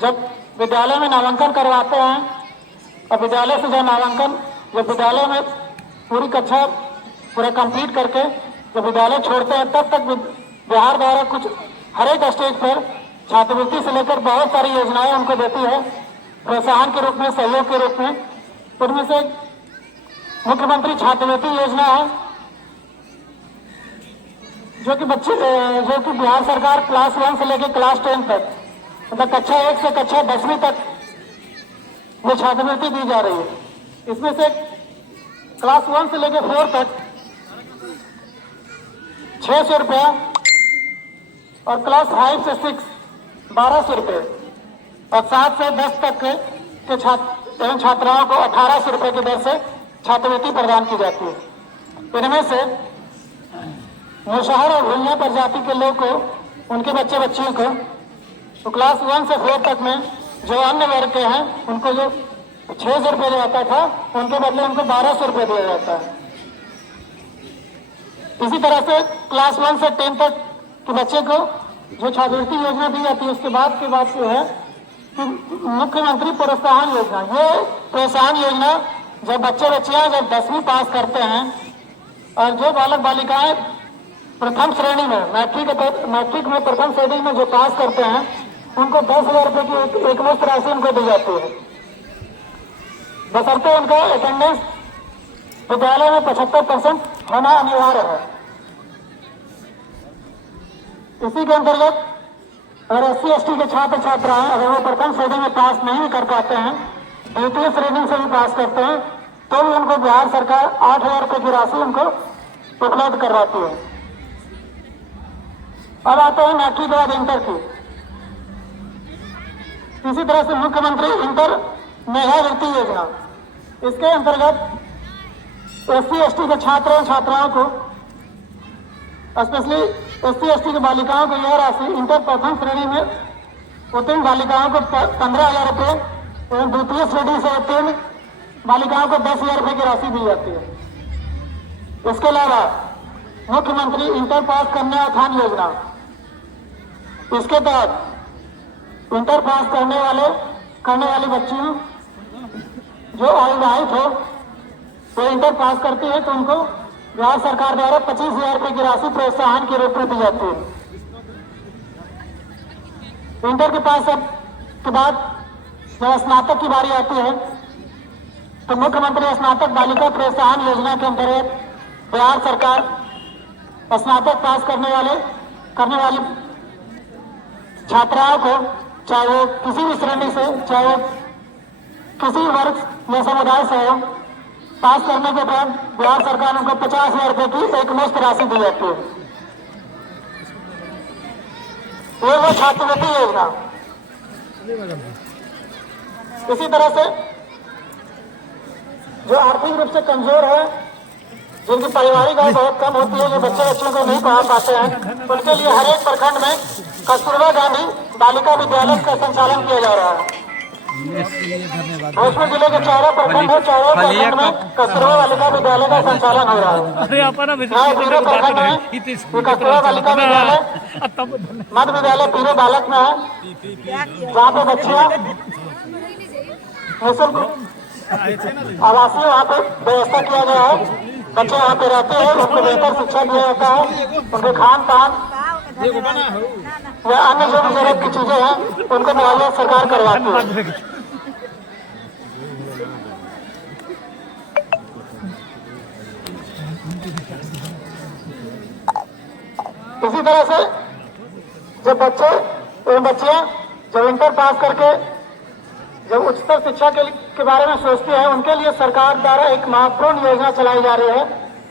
जब विद्यालय में नामांकन करवाते हैं और विद्यालय से जब नामांकन जब विद्यालय में पूरी कक्षा पूरा कंप्लीट करके जब विद्यालय छोड़ते हैं तब तक बिहार द्वारा कुछ हर एक स्टेज पर छात्रवृत्ति से लेकर बहुत सारी योजनाएं उनको देती है प्रोत्साहन के रूप में, सहयोग के रूप में। उनमें से मुख्यमंत्री छात्रवृत्ति योजना है जो कि बिहार सरकार क्लास 1 से लेकर क्लास 10 तक मतलब कक्षा 1 से कक्षा 10वीं तक वो छात्रवृत्ति दी जा रही है। इसमें से क्लास 1 से लेकर 4 तक 600 रुपया और क्लास 5 से 6 1200 रुपये और 7 से 10 तक के छात्र एवं छात्राओं को 1800 रुपये की दर से छात्रवृत्ति प्रदान की जाती है। इनमें से मुसहर और भूइयां प्रजाति के लोग को उनके बच्चे बच्चियों को तो क्लास 1 से 4 तक में जो अन्य वर्ग के हैं उनको जो 600 रुपये दिया जाता था उनके बदले उनको 1200 रुपये दिया जाता है। इसी तरह से क्लास 1 से 10 तक के बच्चे को जो छात्रवृत्ति योजना दी जाती है उसके बाद की बात जो है कि मुख्यमंत्री प्रोत्साहन योजना। ये प्रोत्साहन योजना जब बच्चे बच्चियां जब 10वीं पास करते हैं और जो बालक बालिकाएं प्रथम श्रेणी में मैट्रिक में प्रथम श्रेणी में जो पास करते हैं उनको 10,000 रुपये की एक मुश्त राशि उनको दी जाती है बशर्ते उनका अटेंडेंस विद्यालय में 75% होना अनिवार्य है। इसी के अंतर्गत अगर SC/ST के छात्र छात्राएं अगर वो प्रथम श्रेणी में पास नहीं कर पाते हैं, द्वितीय श्रेणी से भी पास करते हैं तो भी उनको बिहार सरकार 8,000 रुपये की राशि उनको उपलब्ध करवाती है। अब आते हैं मैट्रिक के बाद इंटर की। इसी तरह से मुख्यमंत्री इंटर मेधावृत्ति योजना, इसके अंतर्गत SC/ST के छात्रों छात्राओं को स्पेशली SC/ST की बालिकाओं को यह राशि इंटर प्रथम श्रेणी में उत्तीर्ण बालिकाओं को 15,000 रुपये एवं द्वितीय श्रेणी से उत्तीर्ण बालिकाओं को 10,000 रुपये की राशि दी जाती है। इसके अलावा मुख्यमंत्री इंटर पास कन्या उत्थान योजना, इसके तहत इंटर पास करने वाली बच्चियों जो अविवाहित हो वो इंटर पास करती है तो उनको बिहार सरकार द्वारा 25,000 रुपये की राशि प्रोत्साहन के रूप में दी जाती है। इंटर के पास अब के बाद जब स्नातक की बारी आती है तो मुख्यमंत्री स्नातक बालिका प्रोत्साहन योजना के अंतर्गत बिहार सरकार स्नातक पास करने वाली छात्राओं को चाहे वो किसी भी श्रेणी से, चाहे वो किसी वर्ग या समुदाय से हो, पास करने के बाद बिहार सरकार उनको 50,000 रुपए की एक मुश्त राशि दी जाती है। ये वो छात्रवृत्ति योजना। इसी तरह से जो आर्थिक रूप से कमजोर है, जिनकी पारिवारिक आय बहुत कम होती है, जो बच्चों को नहीं पढ़ा पाते हैं, उनके लिए हर एक प्रखंड में कस्तूरबा गांधी बालिका विद्यालय का संचालन किया जा रहा है। भोजपुर जिले के 4 प्रखंड है, 4 प्रखंड में कस्तूरबा बालिका विद्यालय का संचालन हो रहा है। पीरो प्रखंड में कस्तूरबा बालिका विद्यालय, मध्य विद्यालय पीरो बालक में है, जहाँ पे बच्चियां निःशुल्क आवासीय वहाँ पे व्यवस्था किया गया है। बच्चे वहाँ पे रहते हैं, उनको बेहतर शिक्षा दिया जाता है, उनके खान पान या अन्य जो भी जरूरत की चीजें हैं उनको मुहैया सरकार करवाती है। इसी तरह से जब बच्चे एवं बच्चियां जब इंटर पास करके जब उच्चतर शिक्षा के बारे में सोचते हैं, उनके लिए सरकार द्वारा एक महत्वपूर्ण योजना चलाई जा रही है,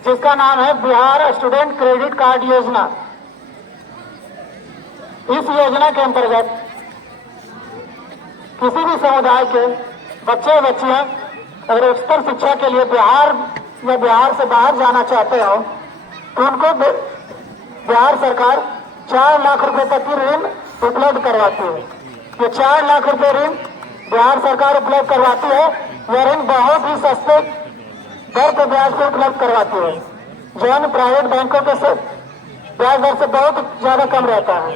जिसका नाम है बिहार स्टूडेंट क्रेडिट कार्ड योजना। इस योजना के अंतर्गत किसी भी समुदाय के बच्चे बच्चियां अगर उच्चतर शिक्षा के लिए बिहार या बिहार से बाहर जाना चाहते हो, तो उनको बिहार सरकार 4 लाख रुपए तक की ऋण उपलब्ध करवाती है। ये 4 लाख रुपए ऋण बिहार सरकार उपलब्ध करवाती है। यह ऋण बहुत ही सस्ते दर पर ब्याज पर उपलब्ध करवाती है, जो अन्य प्राइवेट बैंकों के ब्याज दर से बहुत ज्यादा कम रहता है।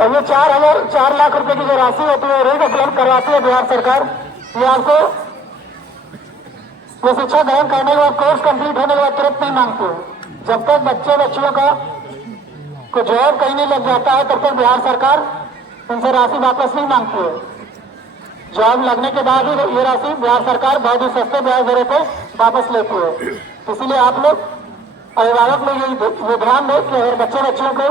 और ये 4 लाख रुपए की जो राशि होती है ऋण उपलब्ध करवाती है बिहार सरकार। ये आपको ये शिक्षा ग्रहण करने के बाद, कोर्स कंप्लीट होने के बाद तुरंत नहीं मांगती है। जब तक बच्चे बच्चियों का को जॉब कहीं नहीं लग जाता है, तब तक बिहार सरकार उनसे राशि वापस नहीं मांगती है। जॉब लगने के बाद ही ये राशि बिहार सरकार बहुत ही सस्ते ब्याज दरों पर वापस लेती है। इसीलिए आप लोग अभिभावक लोग ये ध्यान दें कि अगर बच्चे बच्चियों को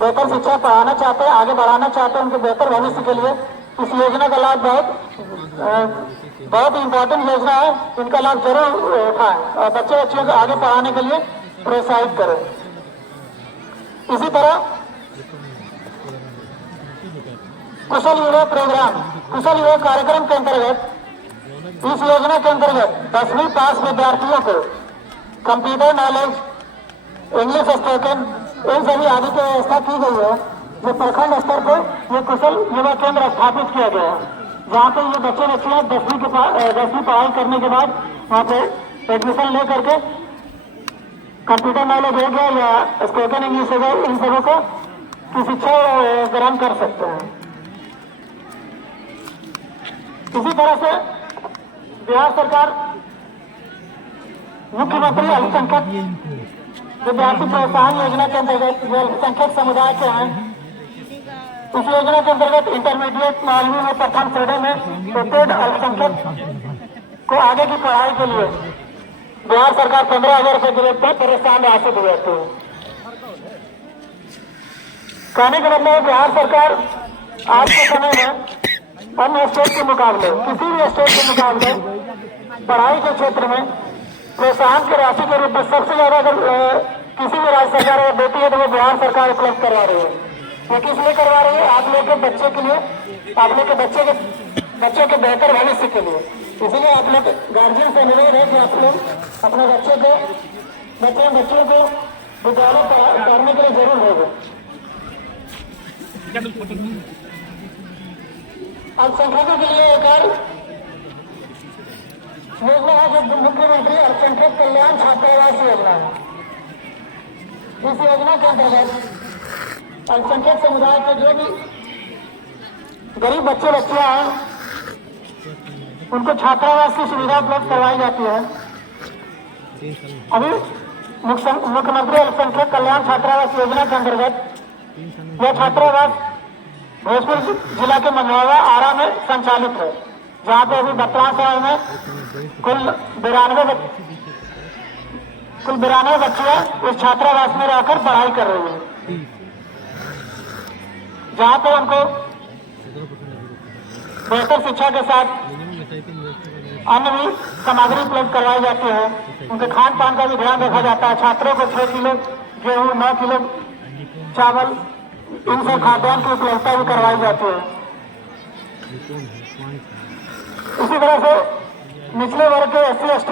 बेहतर शिक्षा पढ़ाना चाहते हैं, आगे बढ़ाना चाहते हैं, उनके बेहतर भविष्य के लिए इस योजना का लाभ बहुत ही इम्पोर्टेंट योजना है। इनका लाभ जरूर उठाएं और बच्चे बच्चियों को आगे पढ़ाने के लिए प्रोत्साहित करें। इसी तरह कुशल युवा प्रोग्राम, कुशल युवा कार्यक्रम के अंतर्गत इस योजना के अंतर्गत 10वीं पास विद्यार्थियों को कंप्यूटर नॉलेज, इंग्लिश स्पोकन, इन सभी आदि की व्यवस्था की गई है। जो प्रखंड स्तर पर ये कुशल युवा केंद्र स्थापित किया गया है, जहाँ पे ये बच्चे बच्चियां 10वीं पढ़ाई करने के बाद वहाँ पे एडमिशन ले करके कंप्यूटर नॉलेज हो गया या स्पोकन इंग्लिश हो गया, इन सबों को की शिक्षा ग्रहण कर सकते हैं। इसी तरह से बिहार सरकार मुख्यमंत्री अल्पसंख्यक विद्यार्थी प्रोत्साहन योजना के अंतर्गत जो अल्पसंख्यक समुदाय के हैं, इस योजना के अंतर्गत इंटरमीडिएट 9वीं में प्रथम श्रेणी में प्रत्येक अल्पसंख्यक को आगे की पढ़ाई के लिए बिहार सरकार 15,000 रुपए के रेट पर प्रोत्साहन राशि दी जाती है। कहने का मतलब बिहार सरकार आज के समय में अन्य स्टेट के मुकाबले, किसी भी स्टेट के मुकाबले पढ़ाई के क्षेत्र में प्रोत्साहन की राशि के रूप में सबसे ज्यादा अगर किसी भी राज्य सरकार अगर देती है तो वो बिहार सरकार उपलब्ध करवा रही है। वो किस लिए करवा रही है? आप लोग के बच्चे के लिए, आप लोग के बच्चे के बेहतर भविष्य के लिए। इसलिए आप लोग गार्जियन से अनुरोध है कि आप लोग अपने बच्चों को विद्यालय पढ़ाने के लिए जरूर भेजें। अल्पसंख्यकों के लिए एक और योजना है जो मुख्यमंत्री अल्पसंख्यक कल्याण छात्रावास योजना है। इस योजना के अंतर्गत अल्पसंख्यक समुदाय के जो भी गरीब बच्चे बच्चियां हैं उनको छात्रावास की सुविधा उपलब्ध करवाई जाती है। अभी मुख्यमंत्री अल्पसंख्यक कल्याण छात्रावास योजना के अंतर्गत यह छात्रावास भोजपुर जिला के मंझौवा आरा में संचालित है, जहाँ पे अभी वर्तमान समय में कुल 92 कुल 92 बच्चियां इस छात्रावास में रहकर पढ़ाई कर रही हैं, जहां पर उनको बेहतर शिक्षा के साथ अन्य भी सामग्री उपलब्ध करवाई जाती है। उनके खान पान का भी ध्यान रखा जाता है। छात्रों को 6 किलो गेहूं, 9 किलो चावल, इन सब खाद्यान्न की उपलब्धता भी करवाई जाती है। इसी तरह से निचले वर्ग के SC/ST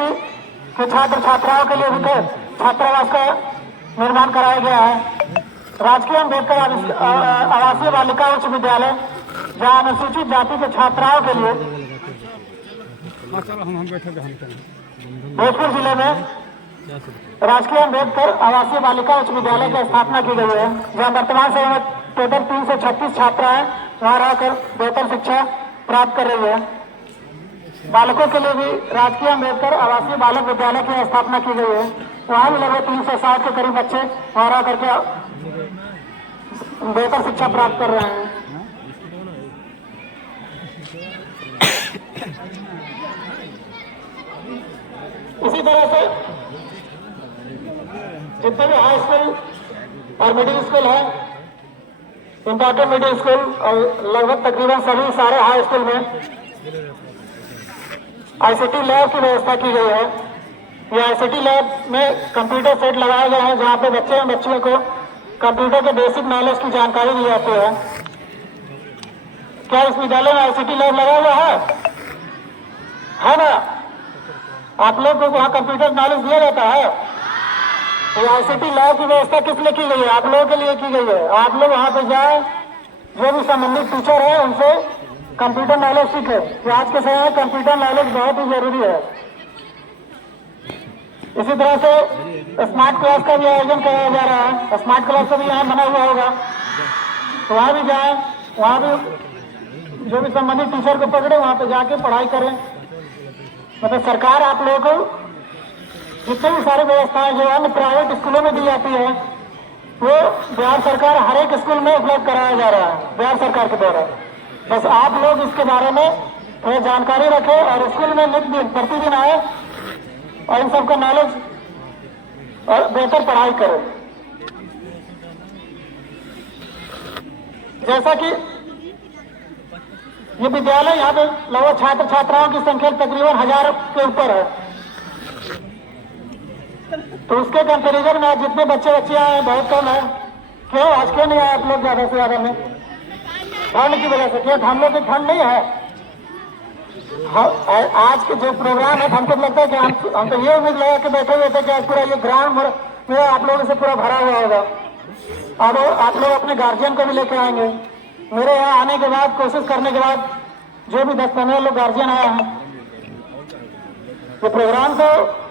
के छात्र छात्राओं के लिए भी छात्रावास का निर्माण कराया गया है। राजकीय अम्बेडकर आवासीय बालिका उच्च विद्यालय, जहाँ अनुसूचित जाति के छात्राओं के लिए भोजपुर जिले में राजकीय अम्बेडकर आवासीय बालिका उच्च विद्यालय की स्थापना की गई है, जहाँ वर्तमान समय में टोटल 336 छात्राएं वहाँ रहकर बेहतर शिक्षा प्राप्त कर रही है। बालकों के लिए भी राजकीय अम्बेडकर आवासीय बालक विद्यालय की स्थापना की गई है। वहाँ भी लगभग 360 के करीब बच्चे वहाँ रह करके बेहतर शिक्षा प्राप्त कर रहे हैं। इसी तरह से जितने भी हाई स्कूल और मिडिल स्कूल है, इम्पोर्टेंट मिडिल स्कूल और लगभग तकरीबन सभी सारे हाई स्कूल में ICT लैब की व्यवस्था की गई है। ये ICT लैब में कंप्यूटर सेट लगाए गए हैं, जहाँ पे बच्चे और बच्चियों को कंप्यूटर के बेसिक नॉलेज की जानकारी दी जाती है। क्या इस विद्यालय में ICT लैब लगा हुआ है ना? आप लोग को वहाँ कंप्यूटर नॉलेज दिया जाता है। ये ICT लैब की व्यवस्था किस लिए की गई है? आप लोगों के लिए की गई है। आप लोग वहाँ पे जाए, जो भी संबंधित टीचर है उनसे कंप्यूटर नॉलेज सीखे, कि आज के समय में कंप्यूटर नॉलेज बहुत ही जरूरी है। इसी तरह से स्मार्ट क्लास का भी आयोजन कराया जा रहा है। स्मार्ट क्लास का भी यहाँ बना हुआ होगा, तो वहाँ भी जाए, वहाँ भी जो भी संबंधित टीचर को पकड़े, वहाँ पे जाके पढ़ाई करें। मतलब सरकार आप लोगों को जितनी भी सारी व्यवस्थाएं जो अन्य प्राइवेट स्कूलों में दी जाती है, वो बिहार सरकार हर एक स्कूल में उपलब्ध कराया जा रहा है बिहार सरकार के द्वारा। बस आप लोग इसके बारे में थोड़ी जानकारी रखें और स्कूल में नित्य प्रतिदिन आए और इन सबका नॉलेज और बेहतर पढ़ाई करें। जैसा कि ये विद्यालय, यहाँ पे लगभग छात्र छात्राओं की संख्या तकरीबन 1000 के ऊपर है, तो उसके कंपेरिजन में जितने बच्चे आए हैं बहुत कम है। क्यों? आज क्यों नहीं आए आप लोग ज्यादा से ज्यादा में? ठंड की वजह से। क्या हम लोग की ठंड नहीं है? आज के जो प्रोग्राम है, हमको लगता है कि हम तो ये उम्मीद लगा के बैठे हुए थे कि आज पूरा ये ग्राउंड में आप लोगों से पूरा भरा हुआ होगा। अब आप लोग अपने गार्जियन को भी लेकर आएंगे। मेरे यहाँ आने के बाद, कोशिश करने के बाद, जो भी 10-15 लोग गार्जियन आए हैं, ये प्रोग्राम तो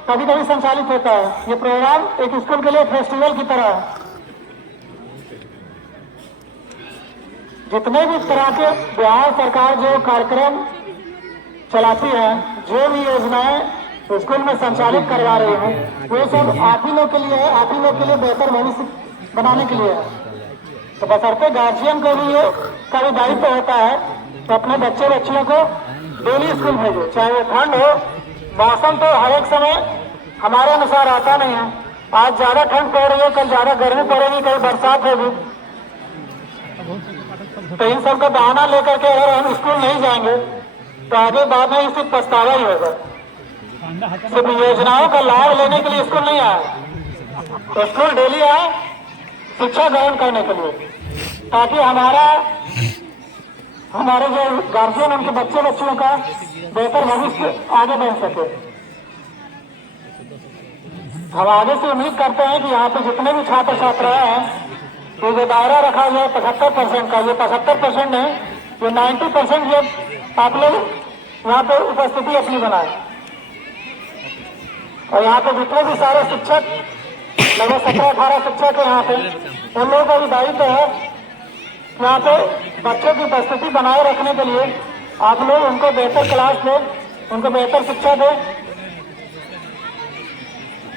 कभी कभी संचालित होता है। ये प्रोग्राम एक स्कूल के लिए फेस्टिवल की तरह है। जितने भी तरह के बिहार सरकार जो कार्यक्रम चलाती है, जो भी योजनाएं स्कूल में संचालित करवा रहे हैं, वो सब आप ही लोग के लिए है, आप ही लोग के लिए बेहतर भविष्य बनाने के लिए है। तो बशर्ते गार्जियन को भी ये का भी दायित्व होता है कि अपने बच्चे बच्चियों को डेली स्कूल भेजे, चाहे वो ठंड हो। मौसम तो हर एक समय हमारे अनुसार आता नहीं है। आज ज्यादा ठंड पड़ रही है, कल ज्यादा गर्मी पड़ेगी, कल बरसात होगी। तो इन सब का बहाना लेकर के अगर हम स्कूल नहीं जाएंगे तो आगे बाद में सिर्फ पछतावा ही होगा। सिर्फ योजनाओं का लाभ लेने के लिए स्कूल नहीं आए, तो स्कूल डेली आए शिक्षा ग्रहण करने के लिए, ताकि हमारे जो गार्जियन, उनके बच्चे बच्चियों का बेहतर भविष्य आगे बढ़ सके। हम आगे से उम्मीद करते हैं कि यहाँ पे जितने भी छात्र छात्राएं हैं, तो जो दायरा रखा गया है 75% का, ये 75% नहीं, ये 90% ये आप लोग यहाँ पे उपस्थिति अपनी बनाए। और यहाँ पे जितने भी सारे शिक्षक, लगभग 17-18 शिक्षक है यहाँ पे, उन लोगों का भी दायित्व है यहाँ पे बच्चों की उपस्थिति बनाए रखने के लिए आप लोग उनको बेहतर क्लास दें, उनको बेहतर शिक्षा दें,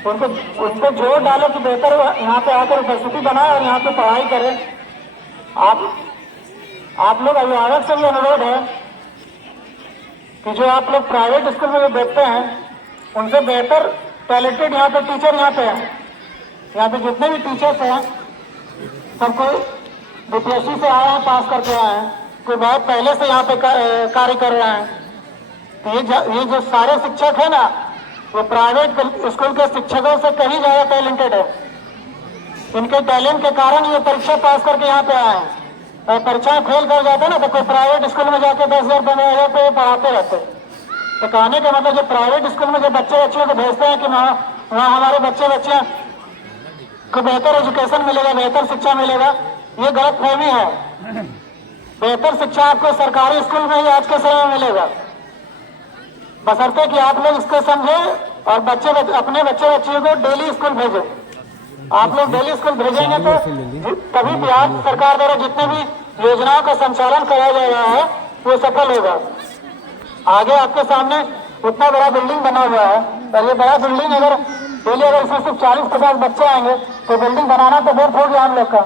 उनको जोर डालो कि बेहतर यहाँ पे आकर उपस्थिति बनाए और यहाँ पे पढ़ाई करें। आप लोग अभिभावक से भी अनुरोध है कि जो आप लोग प्राइवेट स्कूल में बैठते हैं, उनसे बेहतर टैलेंटेड यहाँ पे टीचर यहाँ पे हैं। यहाँ पे जितने भी टीचर्स हैं सब कोई बीपीएससी से आए हैं, पास करके आए हैं, कोई बहुत पहले से यहाँ पे कार्य कर रहे हैं। तो ये जो सारे शिक्षक है ना, वो प्राइवेट स्कूल के शिक्षकों से कहीं ज़्यादा टैलेंटेड है। इनके टैलेंट के कारण ये परीक्षा पास करके यहाँ पे आए हैं। और परीक्षाएं फेल कर जाते ना तो कोई प्राइवेट स्कूल में जाके 10,000 15,000 रुपये पढ़ाते रहते। तो कहने का मतलब जो प्राइवेट स्कूल में जो बच्चे बच्चियों को भेजते हैं कि वहाँ हमारे बच्चे बच्चियाँ को बेहतर एजुकेशन मिलेगा, बेहतर शिक्षा मिलेगा, ये गलत फहमी है। बेहतर शिक्षा आपको सरकारी स्कूल में ही आज के समय में मिलेगा, बशर्ते कि आप लोग इसको समझें और अपने बच्चे बच्चियों को डेली स्कूल भेजें। आप लोग डेली स्कूल भेजेंगे तो तभी बिहार सरकार द्वारा जितने भी योजनाओं का संचालन कराया जा रहा है वो सफल होगा। आगे आपके सामने उतना बड़ा बिल्डिंग बना हुआ है, और ये बड़ा बिल्डिंग अगर डेली अगर इसमें सिर्फ 40-50 बच्चे आएंगे तो बिल्डिंग बनाना तो व्यर्थ हो गया हम लोग का।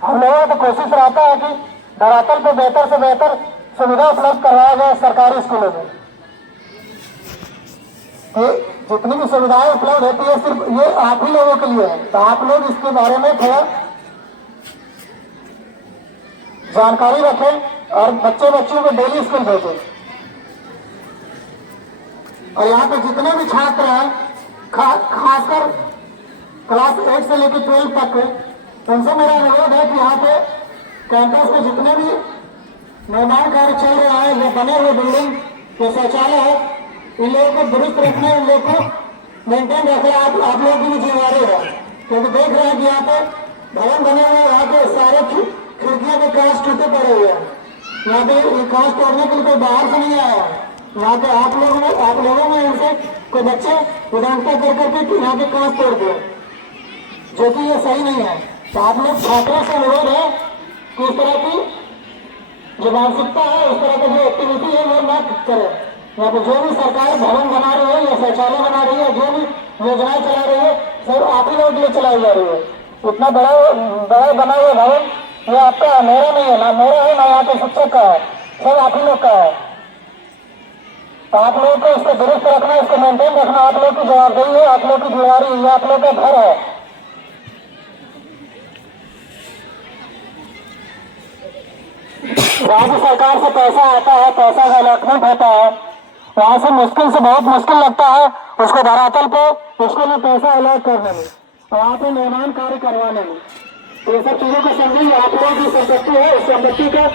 हम लोगों का तो कोशिश रहता है कि धरातल पे बेहतर से बेहतर सुविधा उपलब्ध करवाया जाए सरकारी स्कूलों में। जितनी भी सुविधाएं उपलब्ध होती है सिर्फ ये आप ही लोगों के लिए है, तो आप लोग इसके बारे में थोड़ा जानकारी रखें और बच्चे बच्चियों को डेली स्कूल भेजें। और यहाँ पे जितने भी छात्र हैं खासकर क्लास 8 से लेकर 12 तक उनसे मेरा अनुरोध है कि यहाँ पे कैंपस के जितने भी निर्माण कार्य चल रहा है या बने हुए बिल्डिंग जो शौचालय है इन लोगों को दुरुस्त रखना, इन लोगों को मेंटेन रखना आप लोगों की भी जिम्मेदारी है। क्योंकि देख रहे हैं कि यहाँ पे भवन बने हुए यहाँ पे सारे खिड़कियों के कांच टूटे पड़े हुए हैं। यहाँ पे कांच तोड़ने के लिए कोई बाहर से नहीं आया है। यहाँ पे आप लोगों में इनसे कोई बच्चे उदाहरण कर करके यहाँ पे कांच तोड़ दिए, जो कि ये सही नहीं है। तो आप लोग छात्रों से अनुरोध है कि इस तरह की जो मानसिकता है, उस तरह की जो एक्टिविटी है वो न करें। यहाँ पे जो भी सरकार भवन बना रही है या शौचालय बना रही है, जो भी योजनाएं चला रही है, सब आप ही लोगों के लिए चलाई जा रही है। उतना बड़ा बना हुआ भवन ये आपका मेरा नहीं है, ना मेरा है ना यहाँ पे शिक्षक का है, सब आप ही लोग का है। तो आप लोगों को इसको दुरुस्त रखना, इसको मेंटेन रखना आप लोग की जवाबदेही है, आप लोग की जिम्मेदारी है, आप लोग का घर है। राज्य सरकार से पैसा आता है, पैसा का अलॉटमेंट होता है, वहाँ से मुश्किल से बहुत मुश्किल लगता है उसको धरातल पे उसको में पैसा अलॉट करने में, वहाँ पे निर्माण कार्य करवाने में। तो ये सब चीजों को समझिए। आप लोगों की संपत्ति है, उस संपत्ति को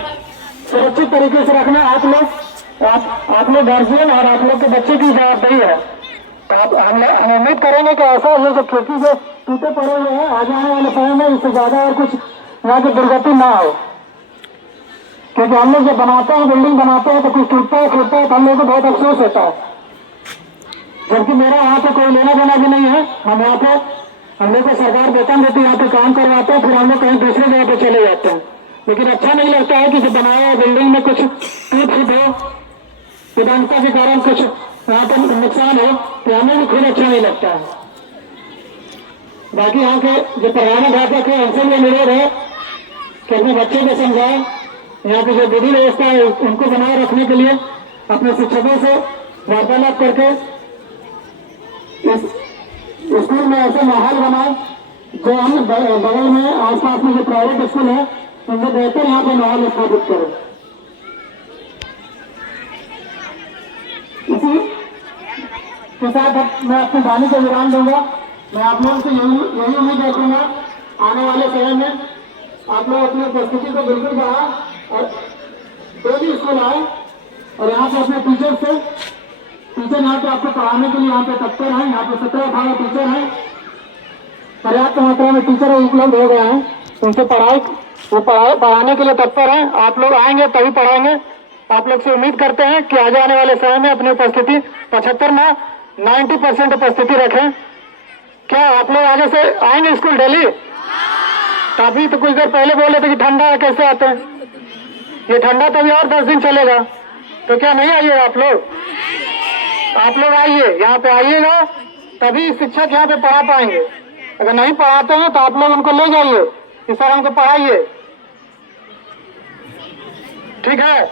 सुरक्षित तरीके से रखना आप लोग गार्जियन और आप लोग के बच्चे की जवाबदेही है। तो हम उम्मीद करेंगे कि ऐसा ये जो खिड़की से टूटे पड़े हुए हैं आगे आने वाले समय में इससे ज्यादा और कुछ यहाँ की दुर्गति ना हो। क्योंकि हम लोग जब बनाते हैं, बिल्डिंग बनाते हैं तो कुछ टूटता है तो हम लोग को बहुत अफसोस होता है। जबकि मेरा यहाँ पे कोई लेना देना भी नहीं है। हम यहाँ पे हम लोग को सरकार वेतन देती है, यहाँ पे काम करवाते हैं, फिर हम लोग कहीं दूसरे जगह पे चले जाते हैं। लेकिन अच्छा नहीं लगता है कि जब बनाया हुआ बिल्डिंग में कुछ टूट फूट हो, विधानता के कारण कुछ यहाँ पर नुकसान हो, तो हमें भी खुद अच्छा नहीं लगता है। बाकी यहाँ के जो प्रधानाध्यापक है उनसे भी अनुरोध है कि अपने बच्चे को समझाएं। यहाँ पे जो विधि व्यवस्था है उनको बनाए रखने के लिए अपने शिक्षकों से वार्तालाप करके इस स्कूल में ऐसे माहौल बनाए जो हम बगल में आसपास में जो प्राइवेट स्कूल है उनसे बेहतर यहाँ पे माहौल स्थापित करें। इसी के साथ मैं अपनी वाणी को विराम दूंगा। मैं आप लोगों से यही उम्मीद रखूंगा आने वाले समय में आप लोग अपनी उपस्थिति को बिल्कुल बढ़ाएं और डेली स्कूल आए और यहाँ पे अपने टीचर यहाँ पे आपको पढ़ाने के लिए यहाँ पे तत्पर हैं। यहाँ पे 17-18 टीचर हैं, पर्याप्त मात्रा में टीचर उपलब्ध हो गए हैं, उनसे पढ़ाने के लिए तत्पर हैं। आप लोग आएंगे तभी पढ़ाएंगे। आप लोग से उम्मीद करते हैं कि आगे आने वाले समय में अपनी उपस्थिति 75 ना 90% उपस्थिति रखें। क्या आप लोग आगे से आएंगे स्कूल डेली? अभी तो कुछ देर पहले बोले थे कि ठंडा है, कैसे आते हैं? ये ठंडा तो अभी और 10 दिन चलेगा, तो क्या नहीं आइएगा आप लोग? आप लोग आइए, यहाँ पे आइएगा तभी शिक्षक यहाँ पे पढ़ा पाएंगे। अगर नहीं पढ़ाते हैं तो आप लोग उनको ले जाइए कि सर हमको पढ़ाइए। ठीक है,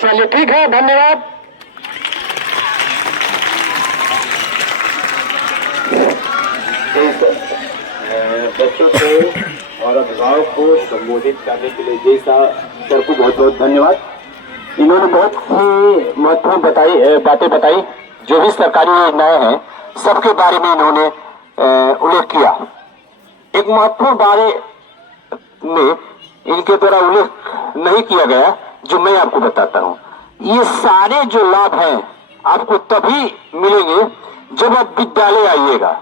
चलिए ठीक है, धन्यवाद। बच्चों को और अभिभावक को संबोधित करने के लिए जय शाह सर को बहुत बहुत धन्यवाद। इन्होंने बहुत ही महत्वपूर्ण बातें बताई। जो भी सरकारी योजनाएं हैं सबके बारे में इन्होंने उल्लेख किया। एक महत्वपूर्ण बारे में इनके द्वारा उल्लेख नहीं किया गया जो मैं आपको बताता हूं। ये सारे जो लाभ हैं आपको तभी मिलेंगे जब आप विद्यालय आइएगा।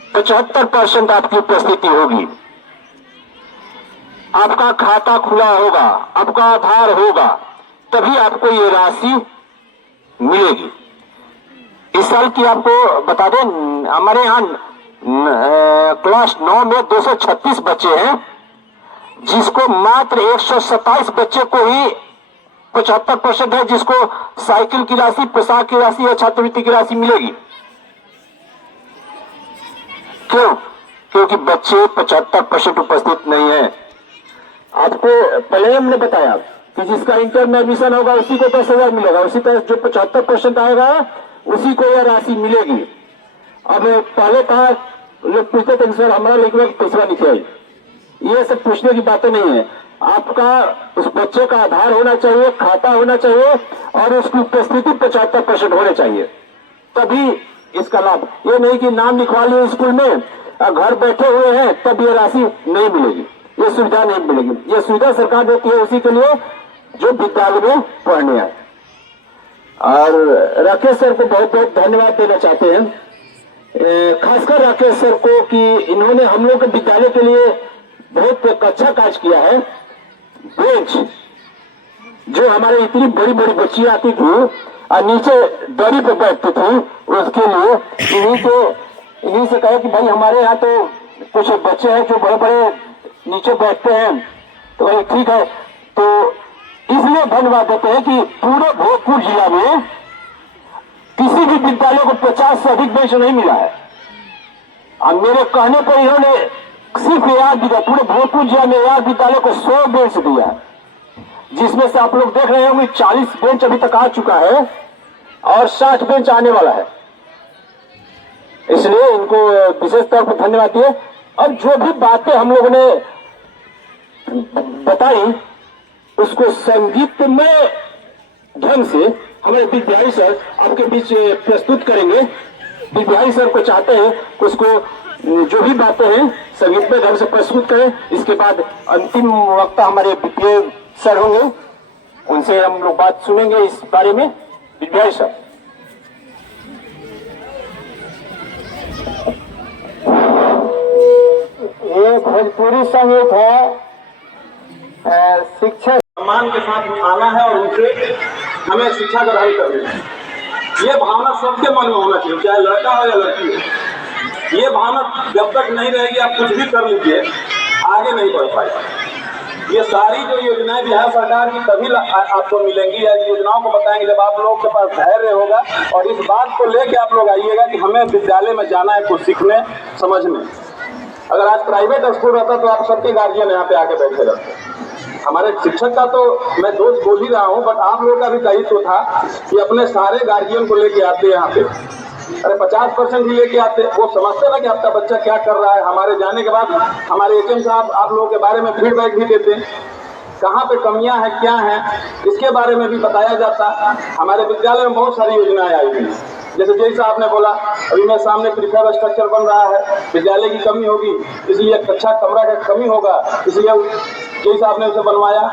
75% आपकी उपस्थिति होगी, आपका खाता खुला होगा, आपका आधार होगा, तभी आपको ये राशि मिलेगी। इस साल की आपको बता दें, हमारे यहाँ क्लास 9 में 236 बच्चे हैं, जिसको मात्र 127 बच्चे को ही 75% है जिसको साइकिल की राशि, पोशाक की राशि या छात्रवृत्ति की राशि मिलेगी। क्यों? क्योंकि बच्चे 75% उपस्थित नहीं है। आपको पहले हमने बताया कि जिसका इंटर में एडमिशन होगा उसी को 10,000 मिलेगा, उसी तरह जो 75% आएगा उसी को यह राशि मिलेगी। अब पहले कहा लोग पूछते थे सर हमारा लेकिन पैसा नहीं आई, ये सब पूछने की बातें नहीं है। आपका उस बच्चे का आधार होना चाहिए, खाता होना चाहिए और उसकी उपस्थिति 75% होने चाहिए, तभी इसका लाभ। ये नहीं कि नाम लिखवा लिए स्कूल में, घर बैठे हुए हैं तब ये राशि नहीं मिलेगी, ये सुविधा नहीं मिलेगी। ये सुविधा सरकार देती है उसी के लिए जो विद्यालय में पढ़ने आए। और राकेश सर को बहुत बहुत धन्यवाद देना चाहते हैं, खासकर राकेश सर को कि इन्होंने हम लोग के विद्यालय के लिए बहुत अच्छा कार्य किया है। बेंच जो हमारे इतनी बड़ी बड़ी बच्चियां आती थी और नीचे दरी पे बैठती थी, उसके लिए इन्हीं से कहे कि भाई हमारे यहाँ तो कुछ बच्चे हैं जो बड़े बड़े नीचे बैठते हैं, तो भाई ठीक है। तो इसलिए धन्यवाद देते हैं कि पूरे भोजपुर जिला में किसी भी विद्यालय को 50 से अधिक बेंच नहीं मिला है। और मेरे कहने पर इन्होंने सिर्फ याद दिया, पूरे भोजपुर जिला में याद विद्यालय को 100 बेंच दिया, जिसमें से आप लोग देख रहे होंगे 40 बेंच अभी तक आ चुका है और 60 बेंच आने वाला है। इसलिए इनको विशेष तौर पर धन्यवाद दिए। अब जो भी बातें हम लोगों ने बताई उसको संगीतमय ढंग से हमारे बिहारी सर आपके बीच प्रस्तुत करेंगे। बिहारी सर को चाहते हैं उसको जो भी बातें हैं संगीतमय ढंग से प्रस्तुत करें। इसके बाद अंतिम वक्ता हमारे बीपीए सर होंगे, उनसे हम लोग बात सुनेंगे इस बारे में। बिहारी सर। ये भोजपुरी संगीत है, शिक्षक सम्मान के साथ उठाना है और उनसे हमें शिक्षा ग्रहण करनी है। ये भावना सबके मन में होना चाहिए, चाहे लड़का हो या लड़की हो। ये भावना जब तक नहीं रहेगी आप कुछ भी कर लीजिए आगे नहीं बढ़ पाएगा। ये सारी जो योजनाएं बिहार सरकार की तभी आपको मिलेंगी या योजनाओं को बताएंगे जब आप लोगों के पास धैर्य होगा और इस बात को लेके आप लोग आइएगा कि हमें विद्यालय में जाना है कुछ सीखने समझने। अगर आज प्राइवेट स्कूल रहता तो आप सबके गार्जियन यहाँ पे आके बैठे रहते। हमारे शिक्षक का तो मैं दोस्त बोल ही रहा हूँ, बट आप लोगों का भी दायित्व था कि अपने सारे गार्जियन को लेके आते यहाँ पे। अरे 50% ही लेके आते, वो समझते ना कि आपका बच्चा क्या कर रहा है। हमारे जाने के बाद हमारे एचएम साहब आप लोगों के बारे में फीडबैक भी देते, कहाँ पे कमियां हैं क्या हैं इसके बारे में भी बताया जाता। हमारे विद्यालय में बहुत सारी योजनाएं आई हुई, जैसे जय साहब ने बोला अभी मेरे सामने प्रीफैब स्ट्रक्चर बन रहा है, विद्यालय की कमी होगी इसलिए अच्छा कमरा का कमी होगा, इसलिए जय साहब ने उसे बनवाया।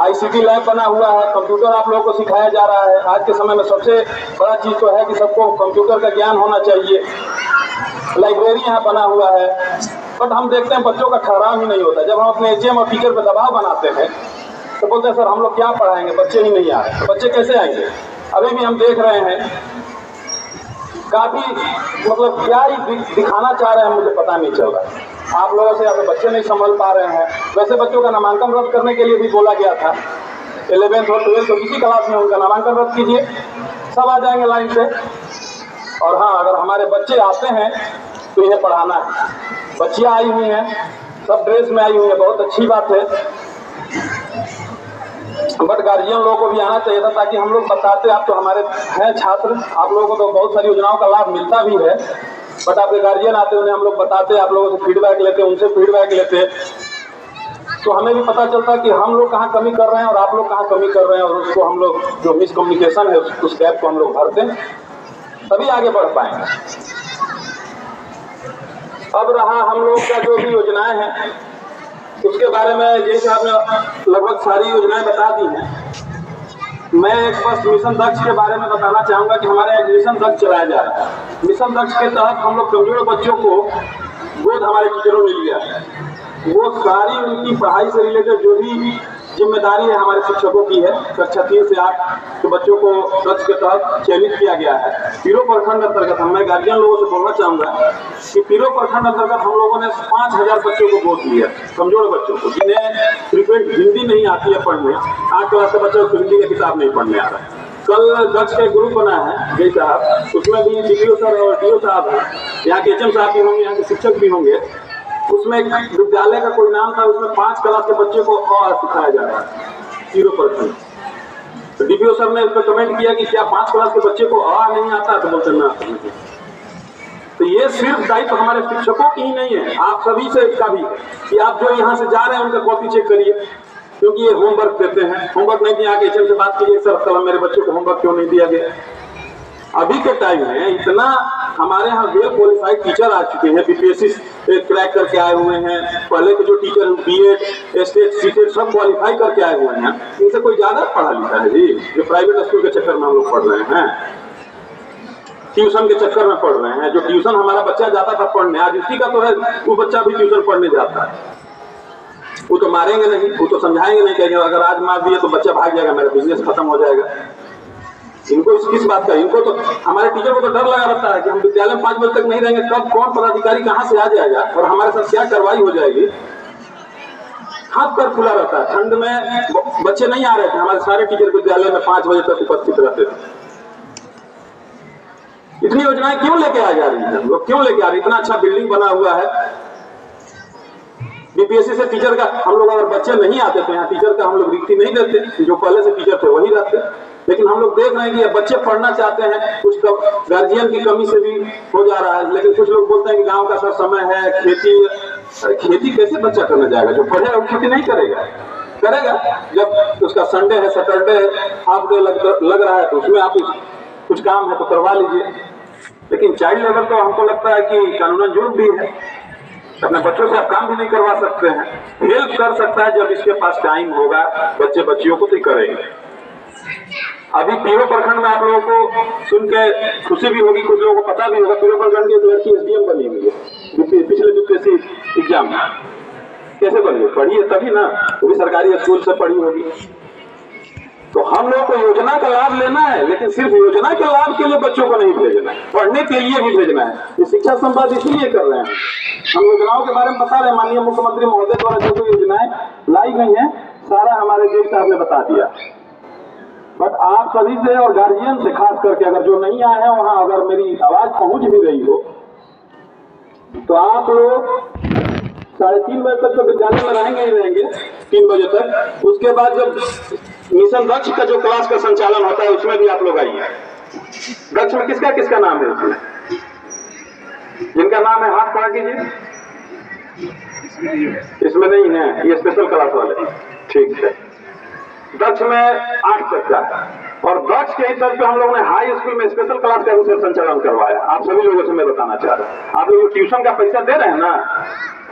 आईसीटी लैब बना हुआ है, कंप्यूटर आप लोगों को सिखाया जा रहा है। आज के समय में सबसे बड़ा चीज़ तो है कि सबको कंप्यूटर का ज्ञान होना चाहिए। लाइब्रेरी यहाँ बना हुआ है, बट हम देखते हैं बच्चों का ठहराव ही नहीं होता। जब हम अपने एचएम और टीचर पर दबाव बनाते हैं तो बोलते हैं सर हम लोग क्या पढ़ाएंगे, बच्चे ही नहीं आ रहे। तो बच्चे कैसे आएंगे? अभी भी हम देख रहे हैं काफ़ी मतलब क्या ही दिखाना चाह रहे हैं मुझे पता नहीं चल रहा। आप लोगों से यहाँ बच्चे नहीं संभल पा रहे हैं। वैसे बच्चों का नामांकन रद्द करने के लिए भी बोला गया था, 11th और 12th तो किसी क्लास में उनका नामांकन रद्द कीजिए, सब आ जाएंगे लाइन से। और हाँ, अगर हमारे बच्चे आते हैं तो इन्हें पढ़ाना है। बच्चियाँ आई हुई हैं, सब ड्रेस में आई हुई हैं, बहुत अच्छी बात है, बट गार्जियन लोगों को भी आना चाहिए था ताकि हम लोग बताते। आप तो हमारे हैं छात्र, आप लोगों को तो बहुत सारी योजनाओं का लाभ मिलता भी है, बट आपके गार्जियन आते हैं, उन्हें हम लोग बताते हैं, आप लोगों से फीडबैक लेते हैं, उनसे फीडबैक लेते हैं, तो हमें भी पता चलता है कि हम लोग कहाँ कमी कर रहे हैं और आप लोग कहाँ कमी कर रहे हैं, और उसको हम लोग जो मिसकम्युनिकेशन है उस गैप को हम लोग भरते हैं, तभी आगे बढ़ पाएंगे। अब रहा हम लोग का जो भी योजनाएं हैं उसके बारे में जैसे आपने लगभग सारी योजनाएं बता दी हैं। मैं एक बस मिशन दक्ष के बारे में बताना चाहूंगा कि हमारे यहाँ मिशन दक्ष चलाया जा रहा है। मिशन दक्ष के तहत हम लोग कमजोर बच्चों को गोद हमारे टीचरों ने लिया है। वो सारी उनकी पढ़ाई से रिलेटेड जो भी जिम्मेदारी है हमारे शिक्षकों की है। कक्षा 3 से 8 के बच्चों को दक्ष के तहत चयनित किया गया है। पीरो प्रखंड अंतर्गत मैं गार्जियन लोगों से बोलना चाहूंगा कि पीरो प्रखंड अंतर्गत हम लोगों ने 5000 बच्चों को गोद लिया, कमजोर बच्चों को, जिन्हें फ्रीक्वेंट हिंदी नहीं आती है पढ़ने। 8 क्लास के बच्चों को हिंदी की किताब नहीं पढ़ने आ रहा है। कल दक्ष का ग्रुप बना है जय साहब, उसमें भी डीपीओ सर और डीओ साहब हैं, यहाँ के एचएम साहब भी होंगे, यहाँ के शिक्षक भी होंगे। उसमें एक विद्यालय का कोई नाम था, उसमें 5 क्लास के बच्चे को अ सिखाया जा रहा है 0%। तो डीपीओ सर ने उस पर कमेंट किया कि क्या 5 क्लास के बच्चे को अ नहीं आता, तो बोलते ना। तो ये सिर्फ दायित्व हमारे शिक्षकों की ही नहीं है, आप सभी से का भी है कि आप जो यहाँ से जा रहे हैं उनका कॉपी चेक करिए, क्योंकि ये होमवर्क देते हैं। होमवर्क नहीं दिया, आगे एचएम से बात कीजिए, सर कल मेरे बच्चों को होमवर्क क्यों नहीं दिया गया। अभी के टाइम में इतना हमारे यहाँ वेल क्वालिफाइड टीचर आ चुके हैं, बीपीएससी क्रैक करके आए हुए हैं। पहले के जो टीचर बीएड स्टेट सीटेट सब क्वालिफाई करके आए हुए हैं, इनसे कोई ज्यादा पढ़ा लिखा है जी, जो प्राइवेट स्कूल के चक्कर में हम लोग पढ़ रहे हैं, ट्यूशन के चक्कर में पढ़ रहे हैं। जो ट्यूशन हमारा बच्चा जाता था पढ़ने, आज उसी का तो है वो बच्चा भी ट्यूशन पढ़ने जाता है। वो तो मारेंगे नहीं, वो तो समझाएंगे नहीं, कहेंगे अगर आज मार दिए तो बच्चा भाग जाएगा, मेरा बिजनेस खत्म हो जाएगा। इनको किस बात का, इनको तो हमारे टीचर को तो डर लगा रहता है कि हम विद्यालय में 5 बजे तक नहीं रहेंगे, कब कौन पदाधिकारी कहाँ से आ जाएगा और हमारे साथ क्या कार्रवाई हो जाएगी। हाथ पैर खुला रहता है। ठंड में बच्चे नहीं आ रहे थे, हमारे सारे टीचर विद्यालय में 5 बजे तक उपस्थित रहते थे। इतनी योजनाएं क्यों लेके आ जा रही है, लोग क्यों लेके आ रही है? इतना अच्छा बिल्डिंग बना हुआ है। बीपीएससी से टीचर का हम लोग अगर बच्चे नहीं आते तो यहाँ टीचर का हम लोग रिक्ति नहीं देते, जो पहले से टीचर थे वही रहते। लेकिन हम लोग देख रहे हैं कि बच्चे पढ़ना चाहते हैं, कुछ गार्जियन की कमी से भी हो जा रहा है। लेकिन कुछ लोग बोलते हैं कि गांव का सर समय है, खेती कैसे बच्चा करने जाएगा? जो पढ़ेगा वो खेती नहीं करेगा, करेगा जब उसका संडे है, सैटरडे हाफ डे लग रहा है तो उसमें आप कुछ काम है तो करवा लीजिए। लेकिन चाइल्ड लेबर तो हमको लगता है कि कानूनन जुर्म भी है, अपने बच्चों से आप काम भी नहीं करवा सकते हैं। हेल्प कर सकता है जब इसके पास टाइम होगा, बच्चे बच्चियों को तो करेंगे। अभी पीरो प्रखंड में आप लोगों को सुन के खुशी भी होगी, कुछ लोगों को पता भी होगा, पीरो प्रखंड की एक लड़की एसडीएम बनी हुई है पिछले बीपीएससी एग्जाम में। कैसे बनी? पढ़ी है तभी ना, वो भी सरकारी स्कूल से पढ़ी होगी। तो हम लोग को योजना का लाभ लेना है, लेकिन सिर्फ योजना के लाभ के लिए बच्चों को नहीं भेजना है, पढ़ने के लिए भी भेजना है। ये शिक्षा संवाद इसीलिए कर रहे हैं। हम योजनाओं के बारे में बता रहे हैं, माननीय मुख्यमंत्री महोदय द्वारा जो भी योजनाएं लाई गई हैं सारा हमारे जेल साहब ने बता दिया। बट आप सभी से और गार्जियन से खास करके, अगर जो नहीं आए हैं वहां अगर मेरी आवाज पहुंच भी रही हो तो आप लोग 3:30 बजे तक तो विद्यालय में रहेंगे ही रहेंगे, 3 बजे तक। उसके बाद जब मिशन दक्ष का जो क्लास का संचालन होता है उसमें भी आप लोग आइए। दक्ष में किसका किसका नाम है? उसमें जिनका नाम है हाथ खड़ा कीजिए। इसमें नहीं है, ये स्पेशल क्लास वाले। ठीक है, दक्ष में 8 तक का, और दक्ष के स्तर पे हम लोगों ने हाई स्कूल में स्पेशल क्लास का भी संचालन करवाया। आप सभी लोगों से मैं बताना चाह रहा हूँ, आप लोग ट्यूशन का पैसा दे रहे हैं ना,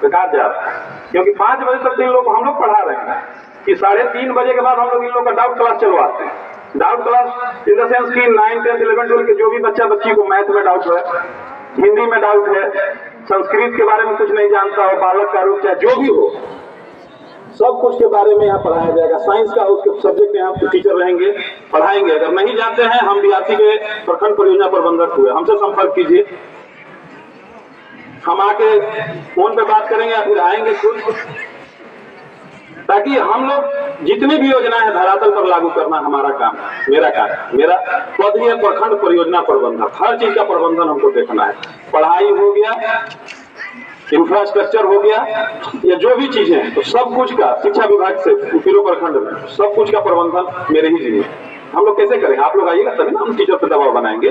बेकार जा रहा है। क्योंकि 5 बजे तक इन लोग को हम लोग पढ़ा रहे हैं कि 3:30 बजे के बाद हम लोग इन लोग का डाउट क्लास चलवाते हैं। Doubt class in the sense की 9, 10, 11, 12 के जो भी बच्चा बच्ची को मैथ में डाउट है, हिंदी में डाउट है, संस्कृत के बारे में कुछ नहीं जानता हो, बालक का रूप चाहे जो भी हो, सब कुछ के बारे में यहाँ पढ़ाया जाएगा। साइंस का उसके सब्जेक्ट में यहाँ टीचर रहेंगे, पढ़ाएंगे। अगर नहीं जाते हैं, हम बीआरसी के प्रखंड परियोजना प्रबंधक हुए, हमसे संपर्क कीजिए, हम आके फोन पे बात करेंगे या फिर आएंगे खुद, ताकि हम लोग जितनी भी योजना है धरातल पर लागू करना हमारा काम, मेरा काम। मेरा पद ही है प्रखंड परियोजना प्रबंधक। हर चीज का प्रबंधन हमको देखना है। पढ़ाई हो गया, इंफ्रास्ट्रक्चर हो गया, या जो भी चीजें हैं, तो सब कुछ का शिक्षा विभाग से पीरो प्रखंड में सब कुछ का प्रबंधन मेरे ही जिम्मे। हम लोग कैसे करेंगे? आप लोग आइएगा तभी ना हम टीचर पे दबाव बनाएंगे।